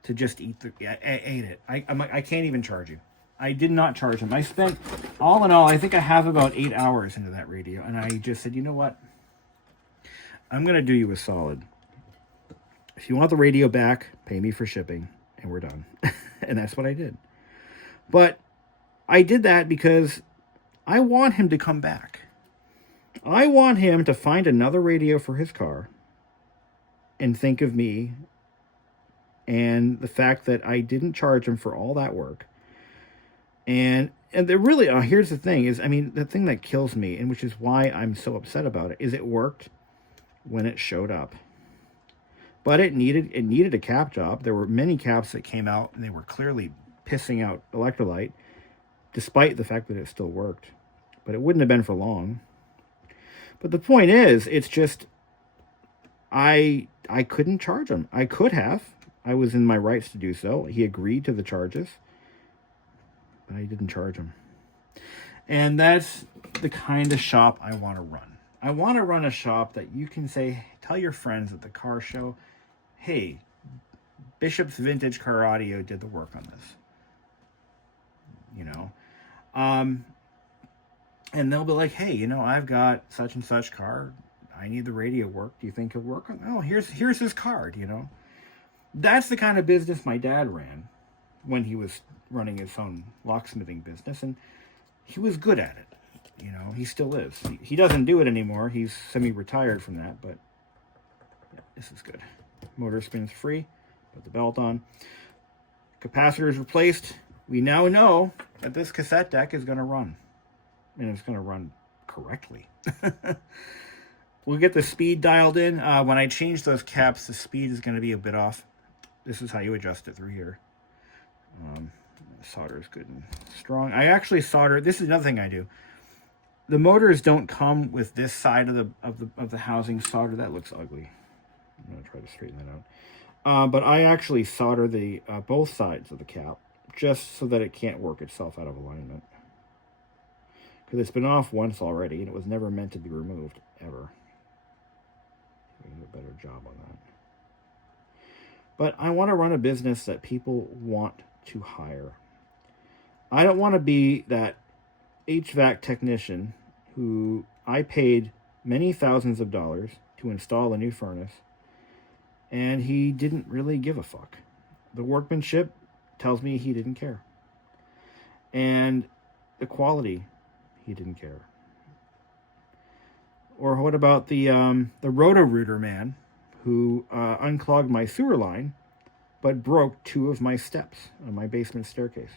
to just I ate it. I'm like, I can't even charge you. I did not charge him. I spent, all in all, I think I have about 8 hours into that radio. And I just said, you know what? I'm going to do you a solid. If you want the radio back, pay me for shipping. And we're done. And that's what I did. But I did that because I want him to come back. I want him to find another radio for his car and think of me and the fact that I didn't charge him for all that work. And there really, here's the thing is, I mean, the thing that kills me, and which is why I'm so upset about it, is it worked when it showed up. But it needed a cap job. There were many caps that came out, and they were clearly pissing out electrolyte, despite the fact that it still worked. But it wouldn't have been for long. But the point is, it's just, I couldn't charge him. I could have. I was in my rights to do so. He agreed to the charges. But I didn't charge him. And that's the kind of shop I want to run. I want to run a shop that you can say, tell your friends at the car show, hey, Bishop's Vintage Car Audio did the work on this. And they'll be like, hey, I've got such and such car. I need the radio work. Do you think it'll work? Oh, here's his card, That's the kind of business my dad ran when he was running his own locksmithing business, and he was good at it. He still is. He doesn't do it anymore. He's semi-retired from that, but yeah, this is good. Motor spins free. Put the belt on. Capacitor is replaced. We now know that this cassette deck is going to run. And it's going to run correctly. We'll get the speed dialed in. When I change those caps, the speed is going to be a bit off. This is how you adjust it through here. Solder is good and strong. I actually solder. This is another thing I do. The motors don't come with this side of the housing solder. That looks ugly. I'm going to try to straighten that out. But I actually solder the both sides of the cap just so that it can't work itself out of alignment. Because it's been off once already, and it was never meant to be removed, ever. We can do a better job on that. But I want to run a business that people want to hire. I don't want to be that HVAC technician who I paid many thousands of dollars to install a new furnace, and he didn't really give a fuck. The workmanship tells me he didn't care. And the quality, he didn't care. Or what about the Roto-Rooter man who unclogged my sewer line but broke 2 of my steps on my basement staircase?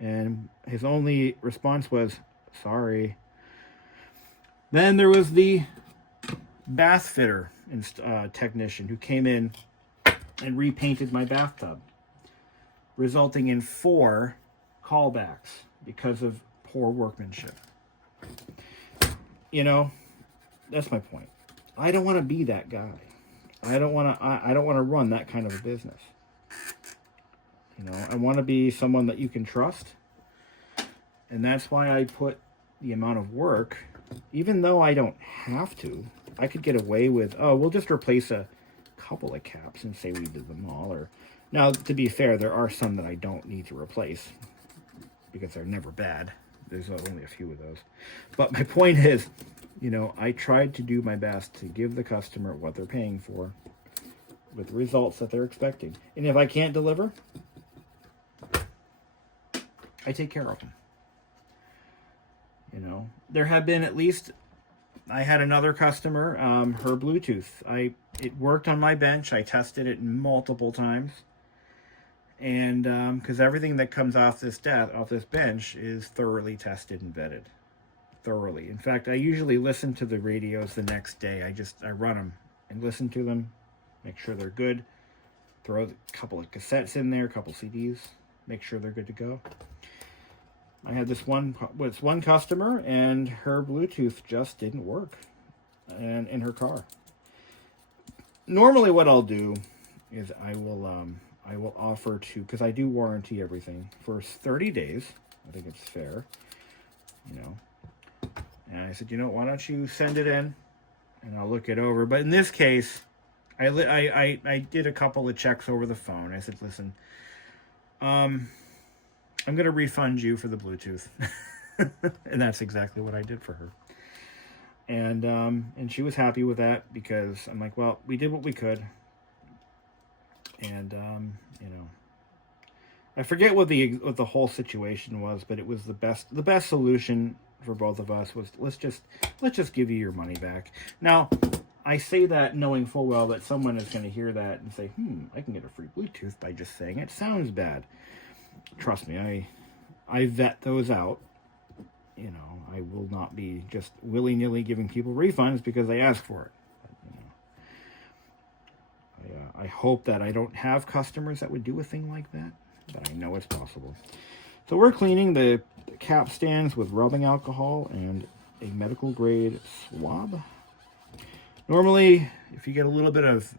And his only response was, sorry. Then there was the bath fitter technician who came in and repainted my bathtub, resulting in 4 callbacks because of poor workmanship. That's my point. I don't want to be that guy. I don't want to run that kind of a business. I want to be someone that you can trust. And that's why I put the amount of work, even though I don't have to. I could get away with, we'll just replace a couple of caps and say we did them all. Or now, to be fair, there are some that I don't need to replace because they're never bad. There's only a few of those. But my point is, I tried to do my best to give the customer what they're paying for. with the results that they're expecting. And if I can't deliver, I take care of them. You know, there have been at least, I had another customer, her Bluetooth. It worked on my bench. I tested it multiple times. And because everything that comes off this bench is thoroughly tested and vetted. Thoroughly. In fact, I usually listen to the radios the next day. I run them and listen to them, make sure they're good, throw a couple of cassettes in there, a couple CDs, make sure they're good to go. I had this one customer, and her Bluetooth just didn't work, and in her car. Normally, what I'll do is I will offer to, because I do warranty everything for 30 days. I think it's fair, you know. And I said, you know, why don't you send it in, and I'll look it over. But in this case, I did a couple of checks over the phone. I said, listen, I'm going to refund you for the Bluetooth. And that's exactly what I did for her. And she was happy with that, because I'm like, well, we did what we could. And, you know, I forget what the whole situation was, but it was the best solution for both of us was let's just give you your money back. Now, I say that knowing full well that someone is going to hear that and say, I can get a free Bluetooth by just saying it. Sounds bad. Trust me, I vet those out. You know, I will not be just willy-nilly giving people refunds because they ask for it. But, you know, I hope that I don't have customers that would do a thing like that, but I know it's possible. So we're cleaning the cap stands with rubbing alcohol and a medical grade swab. Normally, if you get a little bit of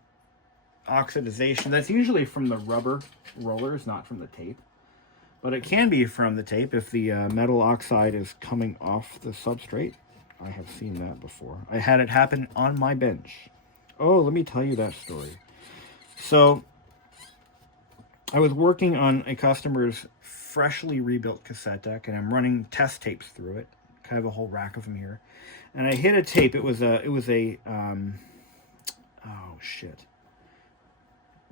oxidization, that's usually from the rubber rollers, not from the tape. But it can be from the tape if the metal oxide is coming off the substrate. I have seen that before. I had it happen on my bench. Oh, let me tell you that story. So, I was working on a customer's freshly rebuilt cassette deck, and I'm running test tapes through it. I have a whole rack of them here. And I hit a tape. It was a oh shit.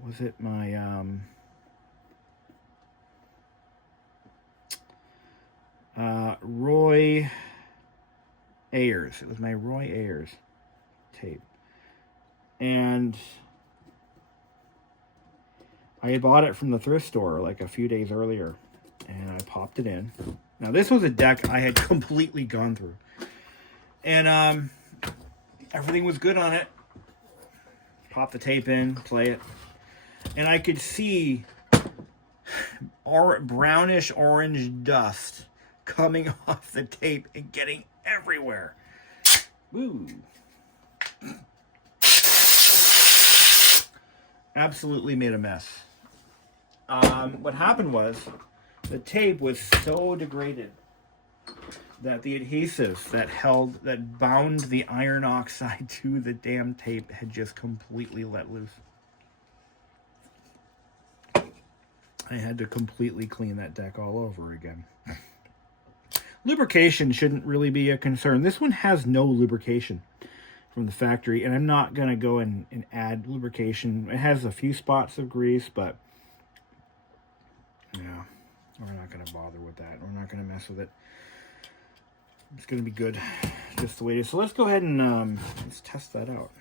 Was it my, Roy Ayers. It was my Roy Ayers tape. And I had bought it from the thrift store like a few days earlier, and I popped it in. Now, this was a deck I had completely gone through. And everything was good on it. Pop the tape in, play it. And I could see brownish orange dust coming off the tape and getting everywhere. Woo. Absolutely made a mess. What happened was the tape was so degraded that the adhesive that bound the iron oxide to the damn tape had just completely let loose. I had to completely clean that deck all over again. Lubrication shouldn't really be a concern. This one has no lubrication from the factory, and I'm not going to go and add lubrication. It has a few spots of grease, but yeah, we're not going to bother with that. We're not going to mess with it. It's going to be good just the way it is. So let's go ahead and let's test that out.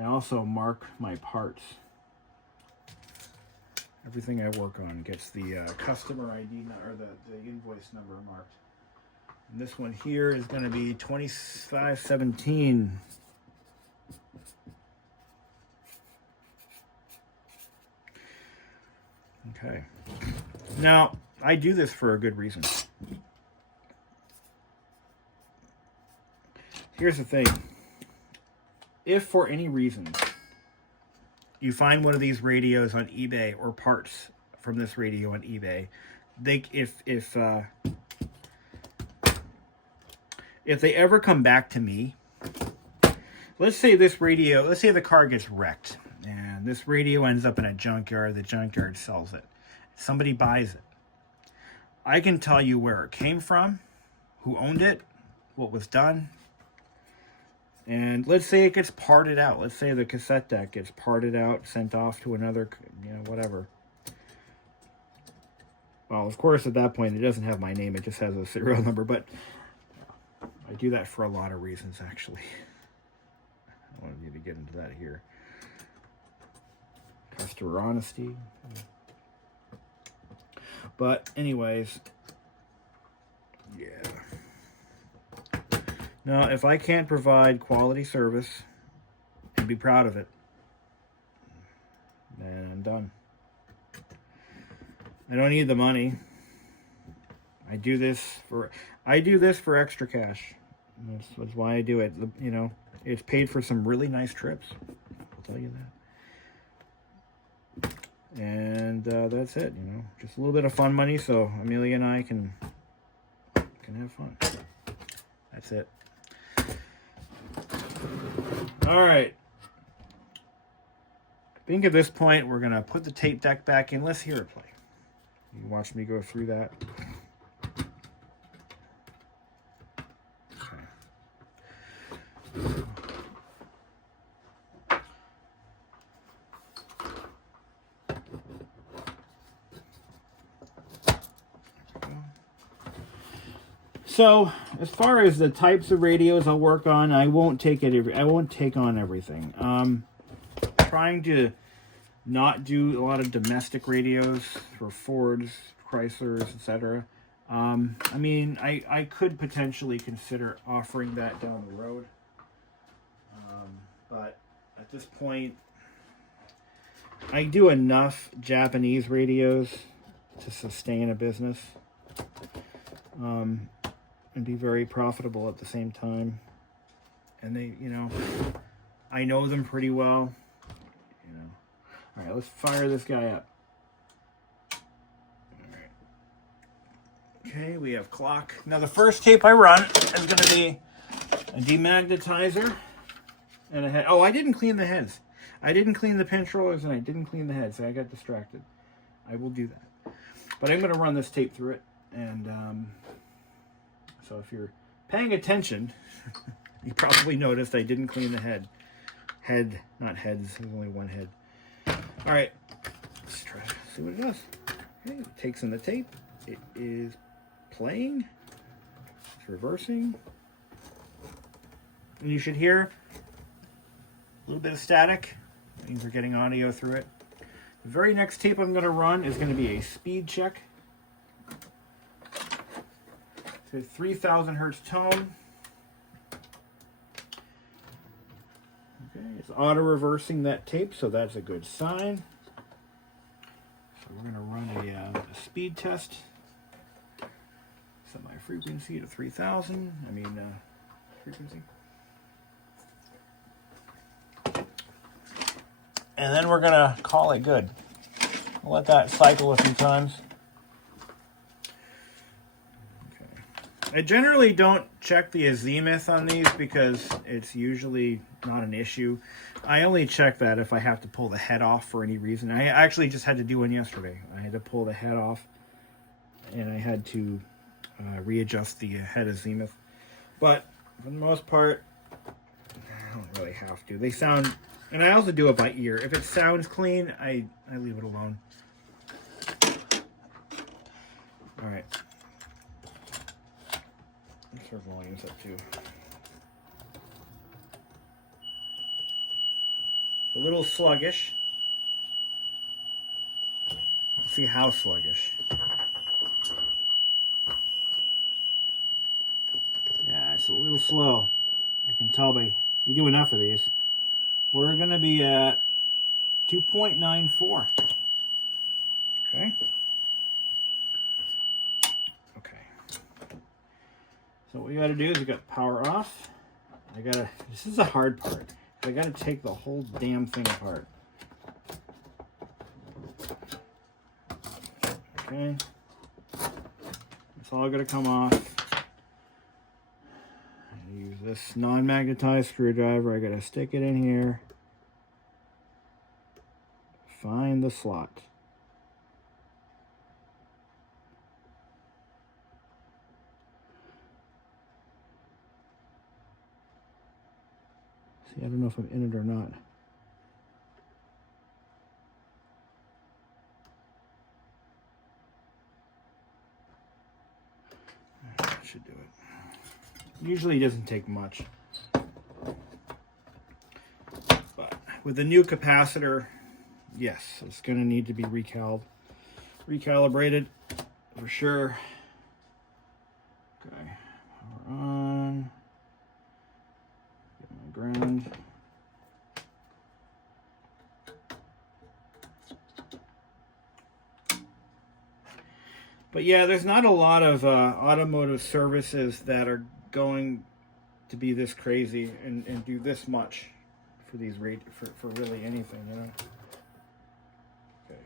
I also mark my parts. Everything I work on gets the customer ID or the invoice number marked. And this one here is going to be 2517. Okay. Now, I do this for a good reason. Here's the thing. If for any reason you find one of these radios on eBay or parts from this radio on eBay, if they ever come back to me, let's say the car gets wrecked and this radio ends up in a junkyard, the junkyard sells it. Somebody buys it. I can tell you where it came from, who owned it, what was done. And let's say it gets parted out. Let's say the cassette deck gets parted out, sent off to another, whatever. Well, of course, at that point, it doesn't have my name. It just has a serial number. But I do that for a lot of reasons, actually. I don't need to get into that here. Customer honesty. But anyways, yeah. Now, if I can't provide quality service and be proud of it, then I'm done. I don't need the money. I do this for extra cash. That's why I do it. It's paid for some really nice trips. I'll tell you that. And that's it. Just a little bit of fun money, so Amelia and I can have fun. That's it. All right. I think at this point we're gonna put the tape deck back in. Let's hear it play. You watch me go through that. So, as far as the types of radios I'll work on, I won't take on everything. Trying to not do a lot of domestic radios for Fords, Chryslers, etc. I could potentially consider offering that down the road. But at this point, I do enough Japanese radios to sustain a business. And be very profitable at the same time. And they, I know them pretty well. All right, let's fire this guy up. All right. Okay, we have clock. Now the first tape I run is going to be a demagnetizer and a head. Oh, I didn't clean the heads. I didn't clean the pinch rollers and I didn't clean the heads. So I got distracted. I will do that. But I'm going to run this tape through it. And so if you're paying attention, you probably noticed I didn't clean the head. Not heads. There's only one head. All right. Let's try to see what it does. Okay, it takes in the tape. It is playing. It's reversing. And you should hear a little bit of static. That means we're getting audio through it. The very next tape I'm going to run is going to be a speed check. It's a 3,000 hertz tone. Okay, it's auto reversing that tape, so that's a good sign. So we're going to run a speed test. Set my frequency to 3,000. Frequency. And then we're going to call it good. I'll let that cycle a few times. I generally don't check the azimuth on these because it's usually not an issue. I only check that if I have to pull the head off for any reason. I actually just had to do one yesterday. I had to pull the head off and I had to readjust the head azimuth. But for the most part, I don't really have to. They sound, and I also do it by ear. If it sounds clean, I leave it alone. All right. Our volume's up too. A little sluggish. Let's see how sluggish. Yeah, it's a little slow. I can tell by you do enough of these. We're gonna be at 2.94. Okay. So what we got to do is we got power off. This is the hard part. I got to take the whole damn thing apart. Okay. It's all going to come off. I use this non-magnetized screwdriver. I got to stick it in here. Find the slot. See, I don't know if I'm in it or not. That should do it. Usually it doesn't take much. But with the new capacitor, yes, it's going to need to be recalibrated for sure. Okay, power on. Get my ground. But yeah, there's not a lot of automotive services that are going to be this crazy and do this much for these for really anything, you know. Okay,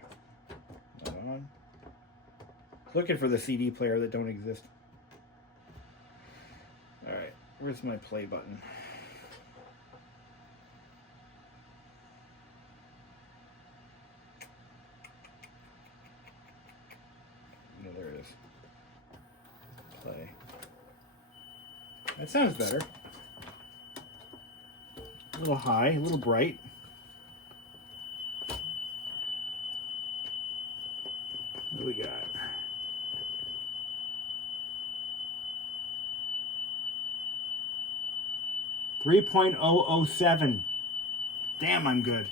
that on. Looking for the CD player that don't exist. All right, where's my play button? No, there it is. Play. That sounds better. A little high, a little bright. What do we got? .007. Damn, I'm good.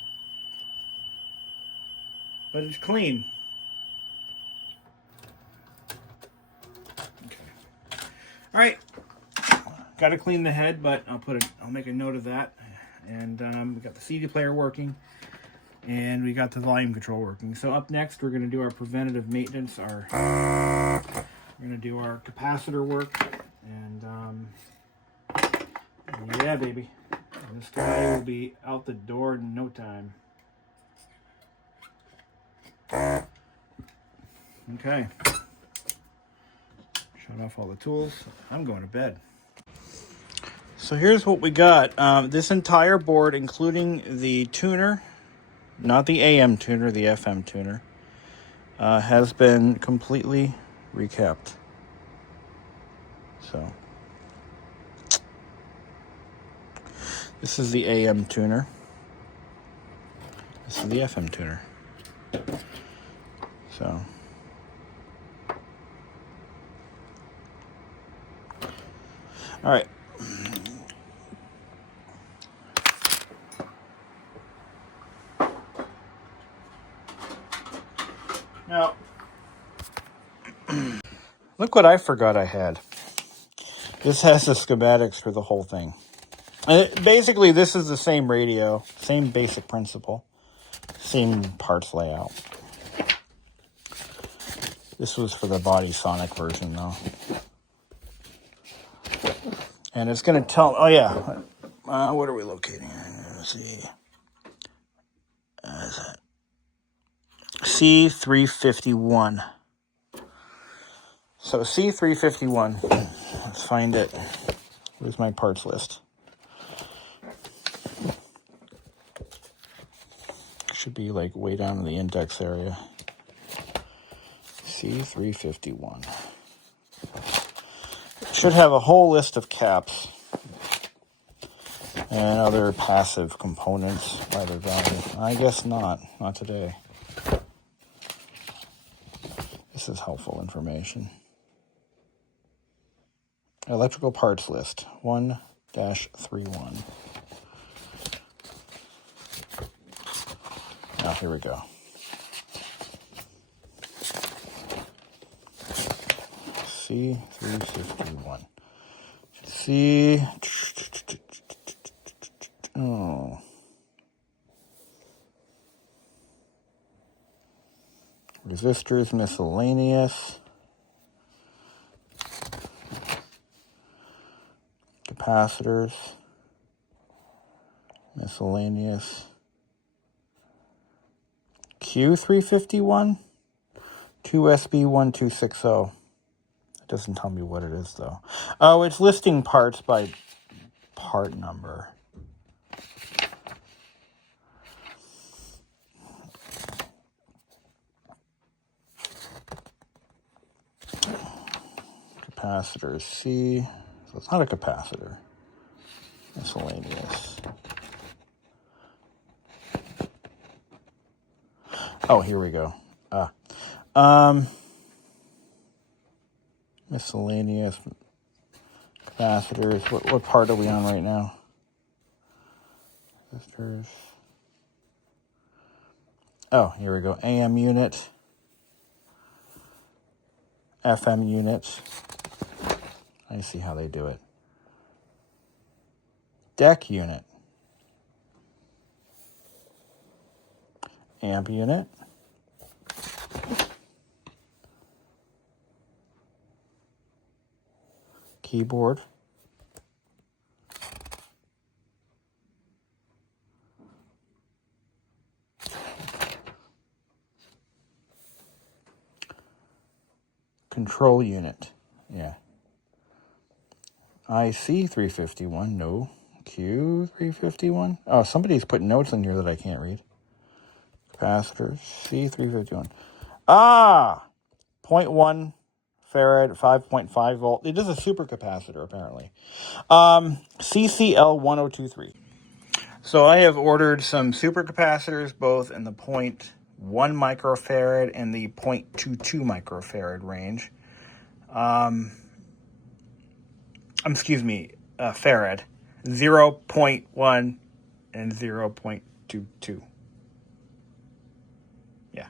But it's clean. Okay. All right. Got to clean the head, but I'll make a note of that. And we got the CD player working, and we got the volume control working. So up next, we're going to do our preventative maintenance. We're going to do our capacitor work, and yeah, baby, this guy will be out the door in no time. Okay. Shut off all the tools. I'm going to bed. So here's what we got. This entire board, including the tuner, not the AM tuner, the FM tuner, has been completely recapped. So this is the AM tuner. This is the FM tuner. So all right. Now, look what I forgot I had. This has the schematics for the whole thing. Basically, this is the same radio, same basic principle, same parts layout. This was for the Body Sonic version, though. And it's going to tell... Oh, yeah. What are we locating? Let's see. Is that C351. So C351. Let's find it. Where's my parts list? Should be like way down in the index area. C351. Should have a whole list of caps and other passive components by their value. I guess not. Not today. This is helpful information. Electrical parts list 1-31. Now here we go. C351. C. Oh. Resistors miscellaneous. Capacitors miscellaneous. Q351 2SB1260. It doesn't tell me what it is though. Oh, it's listing parts by part number. Capacitor C. So it's not a capacitor. Miscellaneous. Oh, here we go. Miscellaneous capacitors. What part are we on right now? Resistors. Oh, here we go. AM unit. FM units. I see how they do it. Deck unit. Amp unit. Keyboard. Control unit. Yeah. IC 351. No. Q 351. Oh, somebody's put notes in here that I can't read. Capacitors. C 351. Ah! 0.1 farad, 5.5 volt. It is a supercapacitor, apparently. CCL 1023. So I have ordered some supercapacitors, both in the 0.1 microfarad and the 0.22 microfarad range. Excuse me, farad. 0.1 and 0.22. Yeah.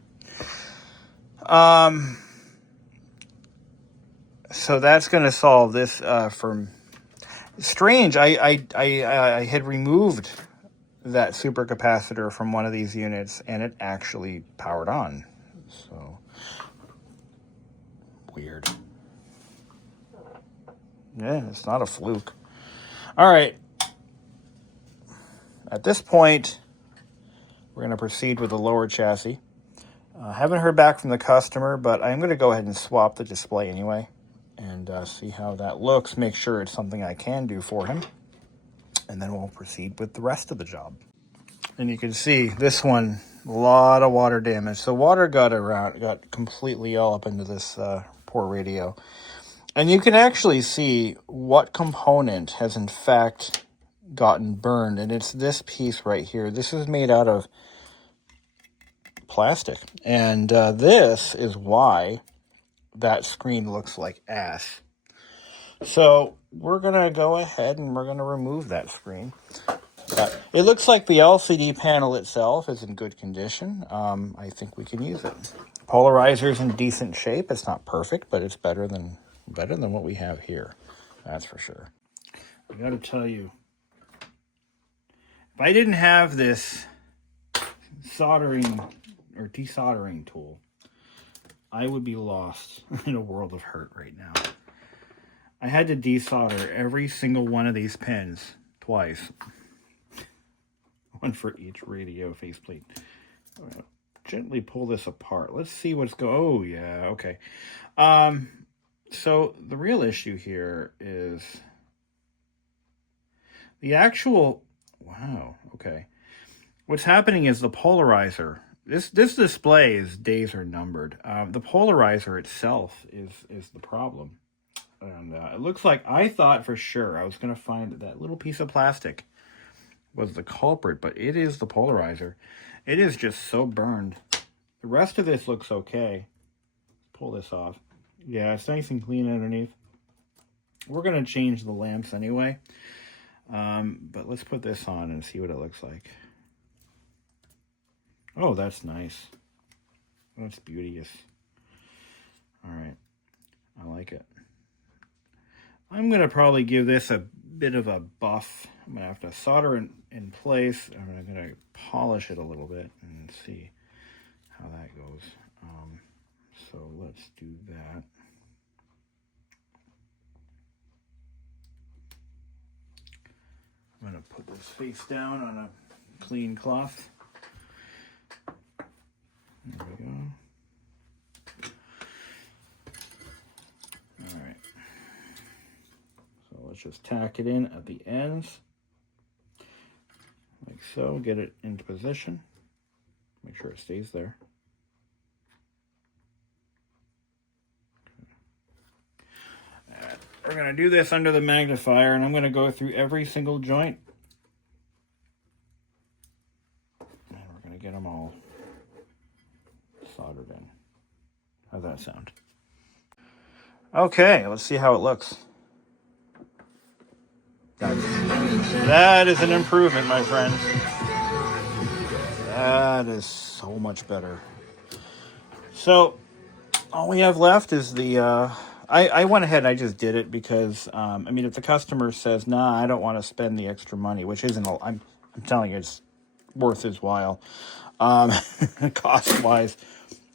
So that's going to solve this from... Strange, I had removed that supercapacitor from one of these units, and it actually powered on. So, weird. Yeah, it's not a fluke. All right. At this point, we're going to proceed with the lower chassis. Haven't heard back from the customer, but I'm going to go ahead and swap the display anyway and see how that looks. Make sure it's something I can do for him. And then we'll proceed with the rest of the job. And you can see this one, a lot of water damage. So water got completely all up into this poor radio. And you can actually see what component has in fact gotten burned. And it's this piece right here. This is made out of plastic. And this is why that screen looks like ash. So we're going to go ahead and we're going to remove that screen. It looks like the LCD panel itself is in good condition. I think we can use it. Polarizer's in decent shape. It's not perfect, but it's better than what we have here. That's for sure. I got to tell you, if I didn't have this soldering or desoldering tool, I would be lost in a world of hurt right now. I had to desolder every single one of these pins twice. One for each radio faceplate. I'm gonna gently pull this apart. Let's see what's going. Oh yeah, okay. So the real issue here is the actual. Wow. Okay. What's happening is the polarizer. This display's days are numbered. The polarizer itself is the problem, and it looks like I thought for sure I was going to find that little piece of plastic was the culprit, but it is the polarizer. It is just so burned. The rest of this looks okay. Pull this off. Yeah, it's nice and clean underneath. We're going to change the lamps anyway. But let's put this on and see what it looks like. Oh, that's nice. That's beauteous. All right. I like it. I'm going to probably give this a bit of a buff. I'm going to have to solder it in place. I'm going to polish it a little bit and see how that goes. So let's do that. I'm going to put this face down on a clean cloth. There we go. All right. So let's just tack it in at the ends. Like so. Get it into position. Make sure it stays there. we're going to do this under the magnifier, and I'm going to go through every single joint. And we're going to get them all soldered in. How's that sound? Okay, let's see how it looks. That is an improvement, my friends. That is so much better. So, all we have left is the... I went ahead and I just did it because, I mean, if the customer says, nah, I don't want to spend the extra money, which isn't... I'm telling you, it's worth his while, cost-wise,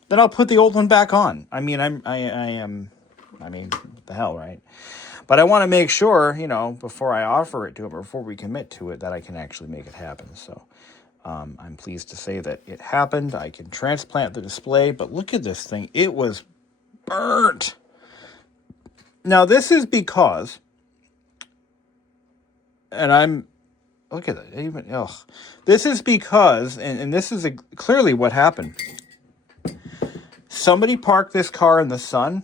then I'll put the old one back on. I mean, I mean, what the hell, right? But I want to make sure, you know, before I offer it to him, or before we commit to it, that I can actually make it happen. So I'm pleased to say that it happened. I can transplant the display, but look at this thing. It was burnt. Now, this is because, and I'm, look at it. Even, ugh. This is because, and this is clearly what happened. Somebody parked this car in the sun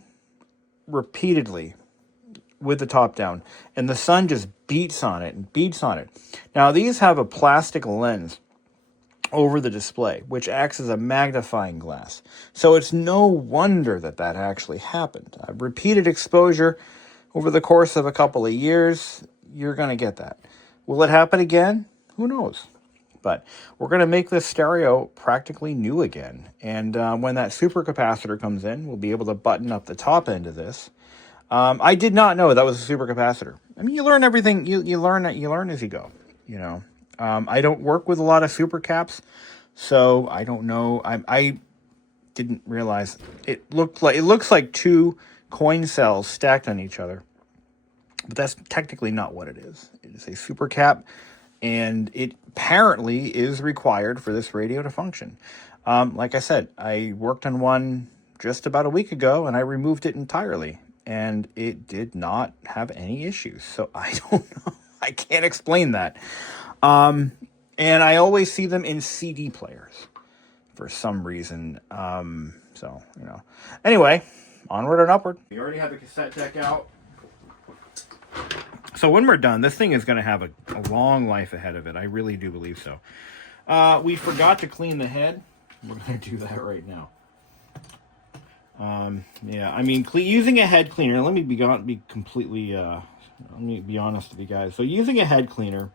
repeatedly with the top down, and the sun just beats on it and beats on it. Now, these have a plastic lens over the display, which acts as a magnifying glass. So it's no wonder that that actually happened. Repeated exposure over the course of a couple of years, you're going to get that. Will it happen again? Who knows? But we're going to make this stereo practically new again. And when that super capacitor comes in, we'll be able to button up the top end of this. I did not know that was a super capacitor. I mean, you learn everything. You learn as you go. You know, I don't work with a lot of super caps, so I don't know. I didn't realize it looks like two coin cells stacked on each other, but that's technically not what it is. It is a super cap, and it apparently is required for this radio to function. Like I said, I worked on one just about a week ago, and I removed it entirely. And it did not have any issues. So I don't know. I can't explain that. And I always see them in CD players for some reason. So, you know. Anyway, onward and upward. We already have the cassette deck out. So when we're done, this thing is going to have a long life ahead of it. I really do believe so. We forgot to clean the head. We're going to do that right now. Yeah, I mean, using a head cleaner, let me be completely, let me be honest with you guys. So using a head cleaner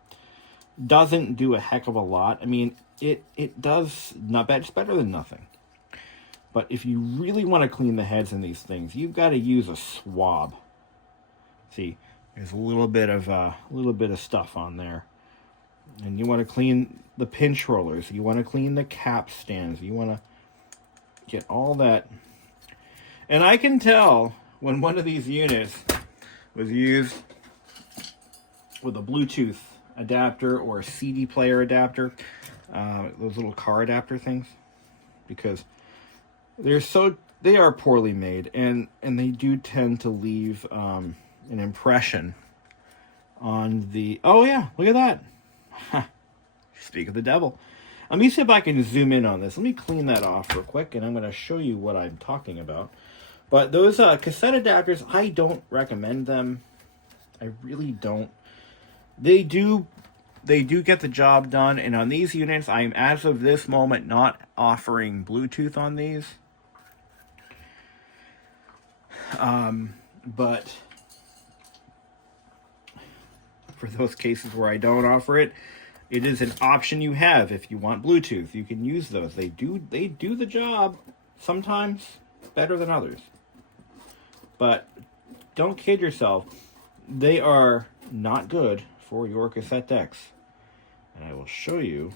doesn't do a heck of a lot. I mean, it does not bad. It's better than nothing. But if you really want to clean the heads in these things, you've got to use a swab. See, there's a little bit of stuff on there. And you want to clean the pinch rollers. You want to clean the cap stands. You want to get all that. And I can tell when one of these units was used with a Bluetooth adapter or a CD player adapter, those little car adapter things, because they are poorly made, and they do tend to leave an impression on the... Oh yeah, look at that. Speak of the devil. Let me see if I can zoom in on this. Let me clean that off real quick, and I'm going to show you what I'm talking about. But those cassette adapters, I don't recommend them. I really don't. They do get the job done. And on these units, I'm, as of this moment, not offering Bluetooth on these. But for those cases where I don't offer it, it is an option you have. If you want Bluetooth, you can use those. They do the job, sometimes better than others. But don't kid yourself. They are not good for your cassette decks. And I will show you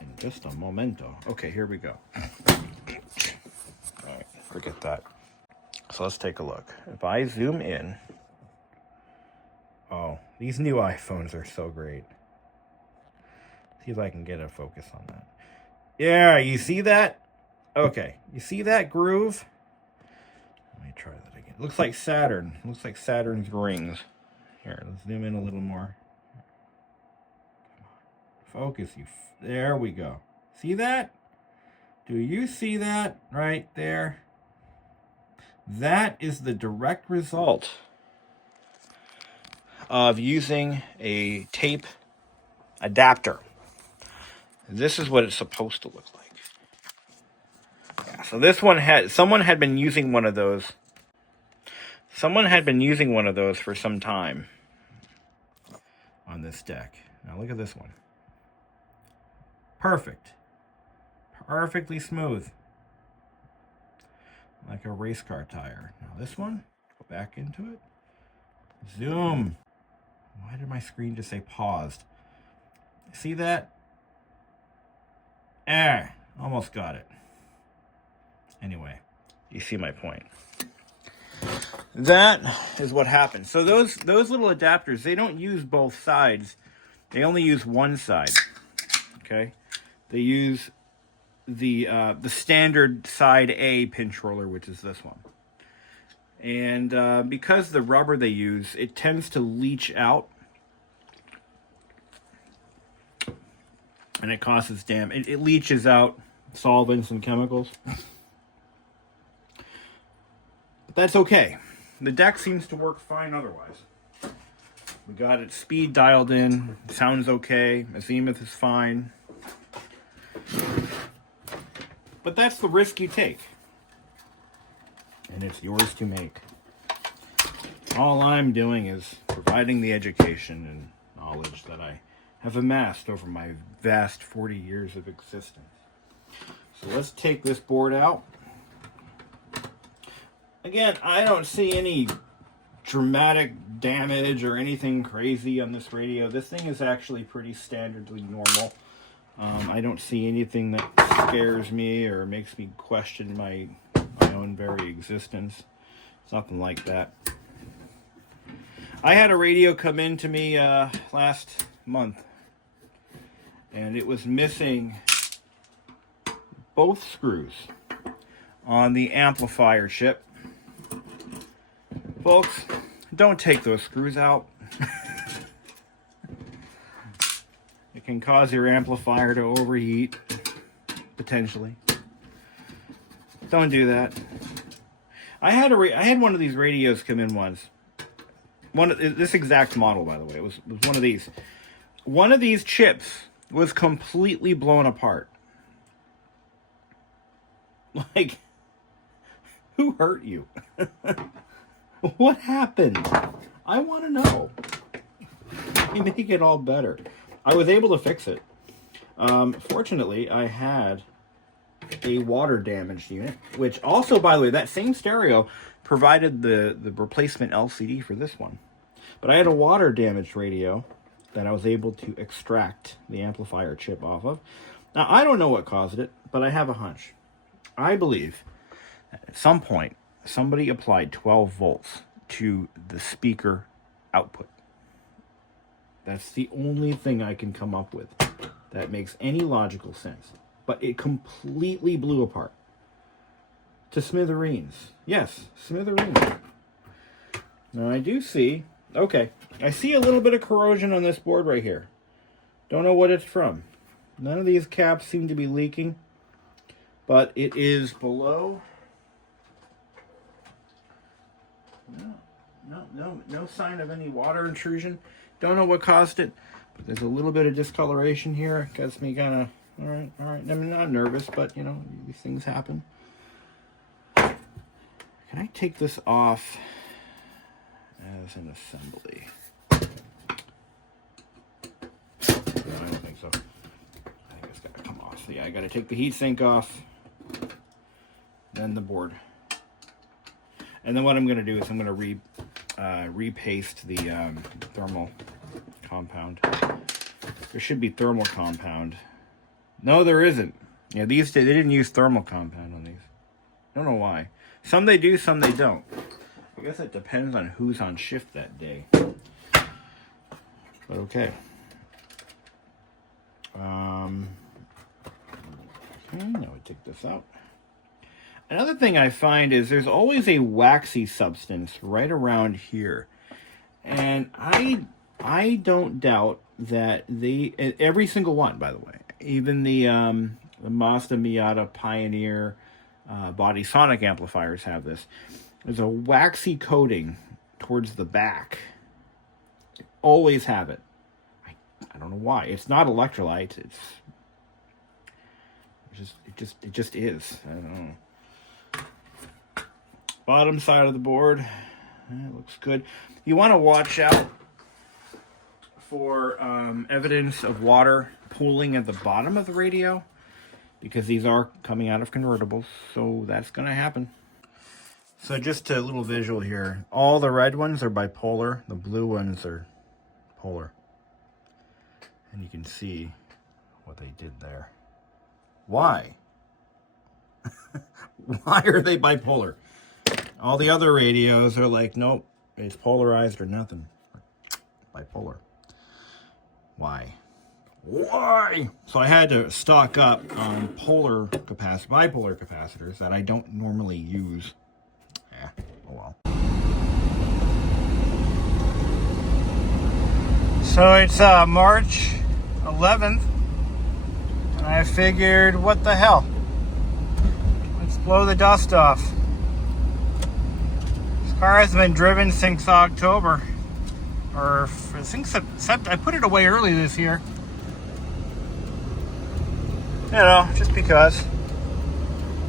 in just a momento. Okay, here we go. Alright, forget that. So let's take a look. If I zoom in... Oh, these new iPhones are so great. See if I can get a focus on that. Yeah, you see that? Okay, you see that groove? Let me try that again. Looks like Saturn. Looks like Saturn's rings. Here, let's zoom in a little more. Focus, you. There we go. See that? Do you see that right there? That is the direct result of using a tape adapter. This is what it's supposed to look like. Yeah, so this one someone had been using one of those. Someone had been using one of those for some time on this deck. Now look at this one. Perfect. Perfectly smooth. Like a race car tire. Now this one, go back into it. Zoom. Why did my screen just say paused? See that? Almost got it. Anyway, you see my point. That is what happens. So those little adapters, they don't use both sides. They only use one side. Okay? They use the standard side A pinch roller, which is this one. And because the rubber they use, it tends to leach out. And it causes damage. It leaches out solvents and chemicals. But that's okay. The deck seems to work fine otherwise. We got its speed dialed in. Sounds okay. Azimuth is fine. But that's the risk you take. And it's yours to make. All I'm doing is providing the education and knowledge that I have amassed over my vast 40 years of existence. So let's take this board out. Again, I don't see any dramatic damage or anything crazy on this radio. This thing is actually pretty standardly normal. I don't see anything that scares me or makes me question my own very existence. It's nothing like that. I had a radio come in to me last month, and it was missing both screws on the amplifier chip. Folks, don't take those screws out. It can cause your amplifier to overheat, potentially. Don't do that. I had one of these radios come in once. This exact model, by the way, it was one of these. One of these chips was completely blown apart. Like, who hurt you? What happened? I want to know. You make it all better. I was able to fix it. Fortunately, I had a water damaged unit, which also, by the way, that same stereo provided the replacement LCD for this one. But I had a water damaged radio that I was able to extract the amplifier chip off of. Now, I don't know what caused it, but I have a hunch. I believe that at some point, somebody applied 12 volts to the speaker output. That's the only thing I can come up with that makes any logical sense. But it completely blew apart. To smithereens. Yes, smithereens. Now I do see, okay, I see a little bit of corrosion on this board right here. Don't know what it's from. None of these caps seem to be leaking, but it is below. No sign of any water intrusion. Don't know what caused it, but there's a little bit of discoloration here. It gets me kind of, all right. I'm not nervous, but, you know, these things happen. Can I take this off as an assembly? No, I don't think so. I think it's got to come off. So yeah, I got to take the heatsink off, then the board. And then what I'm going to do is I'm going to repaste the thermal compound. There should be thermal compound. No, there isn't. Yeah, they didn't use thermal compound on these. I don't know why. Some they do, some they don't. I guess it depends on who's on shift that day. But okay. Okay, now we take this out. Another thing I find is there's always a waxy substance right around here. And I don't doubt that every single one, by the way, even the Mazda, Miata, Pioneer, Body Sonic amplifiers have this. There's a waxy coating towards the back. Always have it. I don't know why. It's not electrolyte. It just is. I don't know. Bottom side of the board, it looks good. You want to watch out for evidence of water pooling at the bottom of the radio, because these are coming out of convertibles, so that's going to happen. So just a little visual here. All the red ones are bipolar. The blue ones are polar. And you can see what they did there. Why? Why are they bipolar? All the other radios are like, nope, it's polarized or nothing. Bipolar. Why? Why? So I had to stock up on bipolar capacitors that I don't normally use. Oh well. So it's March 11th, and I figured, what the hell? Let's blow the dust off. This car has been driven since October, or I think I put it away early this year. You know, just because.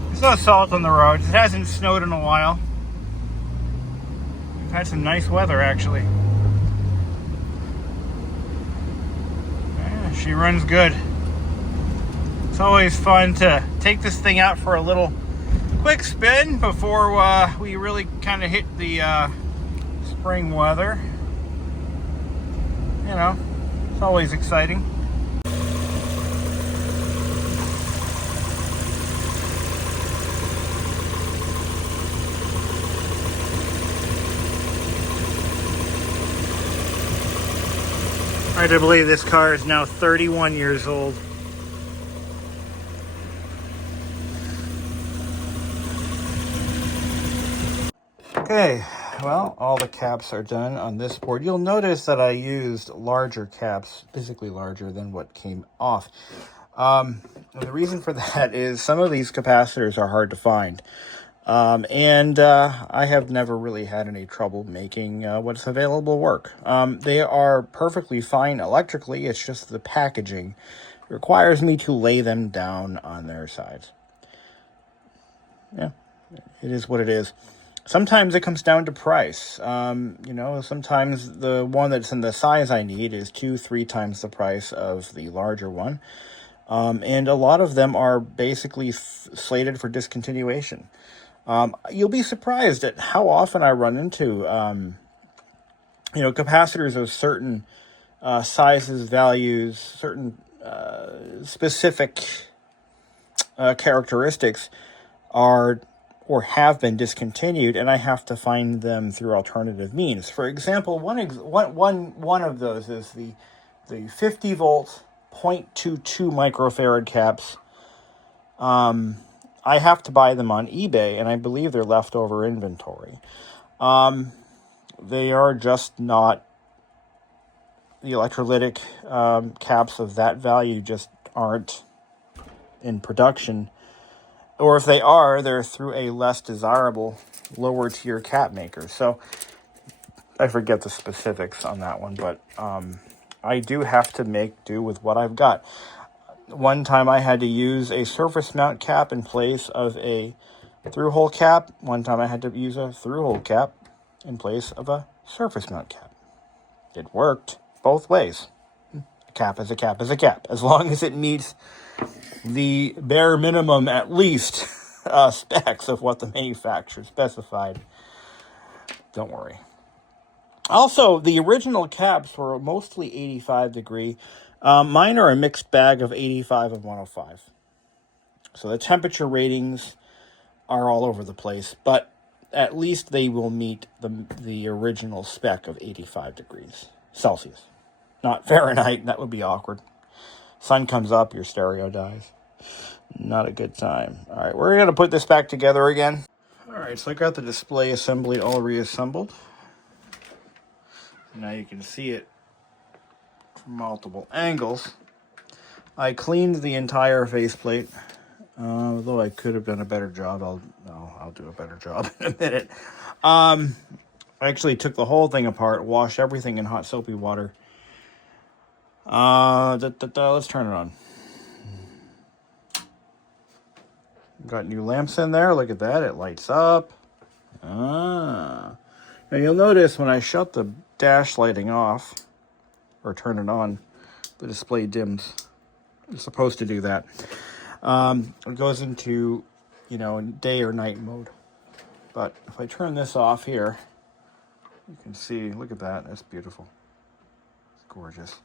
There's no salt on the roads. It hasn't snowed in a while. We've had some nice weather, actually. Yeah, she runs good. It's always fun to take this thing out for a little quick spin before we really kind of hit the spring weather. You know, it's always exciting. Hard to believe this car is now 31 years old. Okay, well, all the caps are done on this board. You'll notice that I used larger caps, physically larger than what came off. The reason for that is some of these capacitors are hard to find. And I have never really had any trouble making what's available work. They are perfectly fine electrically. It's just the packaging requires me to lay them down on their sides. Yeah, it is what it is. Sometimes it comes down to price. You know, sometimes the one that's in the size I need is 2-3 times the price of the larger one. And a lot of them are basically slated for discontinuation. You'll be surprised at how often I run into, you know, capacitors of certain sizes, values, certain specific characteristics are or have been discontinued, and I have to find them through alternative means. For example, one of those is the 50 volt 0.22 microfarad caps. I have to buy them on eBay, and I believe they're leftover inventory. They are just not, the electrolytic caps of that value just aren't in production. Or if they are, they're through a less desirable, lower tier cap maker. So I forget the specifics on that one, but I do have to make do with what I've got. One time I had to use a surface mount cap in place of a through-hole cap. One time I had to use a through-hole cap in place of a surface mount cap. It worked both ways. A cap is a cap is a cap, as long as it meets the bare minimum, at least, specs of what the manufacturer specified. Don't worry. Also, the original caps were mostly 85 degree. Mine are a mixed bag of 85 and 105. So the temperature ratings are all over the place, but at least they will meet the original spec of 85 degrees Celsius. Not Fahrenheit, that would be awkward. Sun comes up, your stereo dies. Not a good time. All right, we're going to put this back together again. All right, so I got the display assembly all reassembled. Now you can see it from multiple angles. I cleaned the entire faceplate, although I could have done a better job. I'll do a better job in a minute. I actually took the whole thing apart, washed everything in hot soapy water. Let's turn it on. Got new lamps in there. Look at that. It lights up. Now you'll notice when I shut the dash lighting off or turn it on, the display dims. It's supposed to do that. It goes into, day or night mode. But if I turn this off here, you can see, look at that. That's beautiful. It's gorgeous.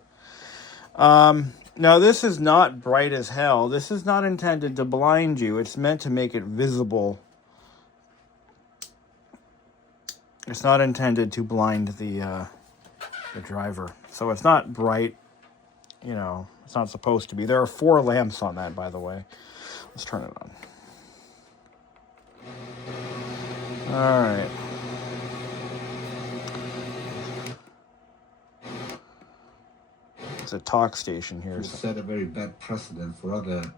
Now, this is not bright as hell. This is not intended to blind you. It's meant to make it visible. It's not intended to blind the driver. So it's not bright. It's not supposed to be. There are 4 lamps on that, by the way. Let's turn it on. All right. It's a talk station here. So. Set a very bad precedent for other.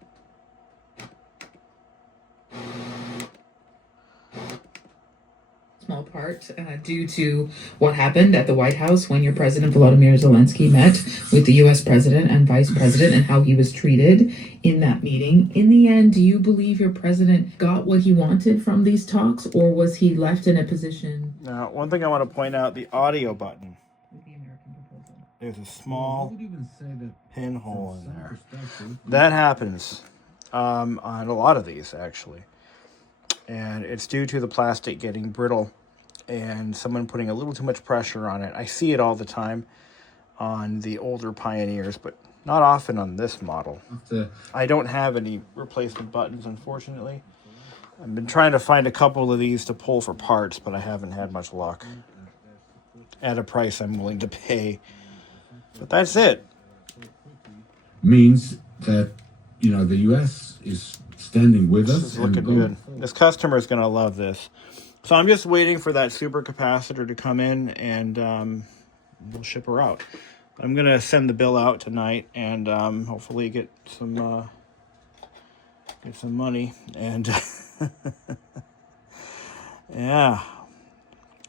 Small part due to what happened at the White House when your President Volodymyr Zelensky met with the U.S. President and Vice President and how he was treated in that meeting. In the end, do you believe your president got what he wanted from these talks, or was he left in a position? Now, one thing I want to point out, the audio button. There's a small pinhole in there. That happens on a lot of these, actually. And it's due to the plastic getting brittle and someone putting a little too much pressure on it. I see it all the time on the older Pioneers, but not often on this model. I don't have any replacement buttons, unfortunately. I've been trying to find a couple of these to pull for parts, but I haven't had much luck at a price I'm willing to pay. But that's it. Means that, the U.S. is standing with us. This is looking good. This customer is going to love this. So I'm just waiting for that super capacitor to come in, and we'll ship her out. I'm going to send the bill out tonight and hopefully get some money. And yeah,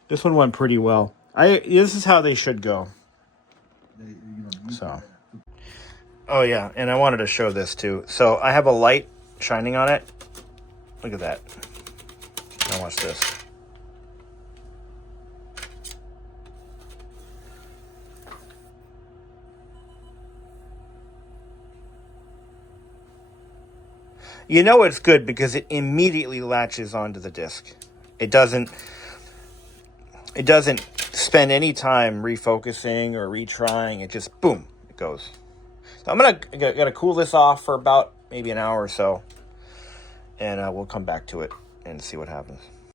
this one went pretty well. This is how they should go. So, oh yeah, and I wanted to show this too. So I have a light shining on it. Look at that. Now watch this. It's good because it immediately latches onto the disc. It doesn't spend any time refocusing or retrying. It just, boom, it goes. So I'm gotta cool this off for about maybe an hour or so, and we'll come back to it and see what happens.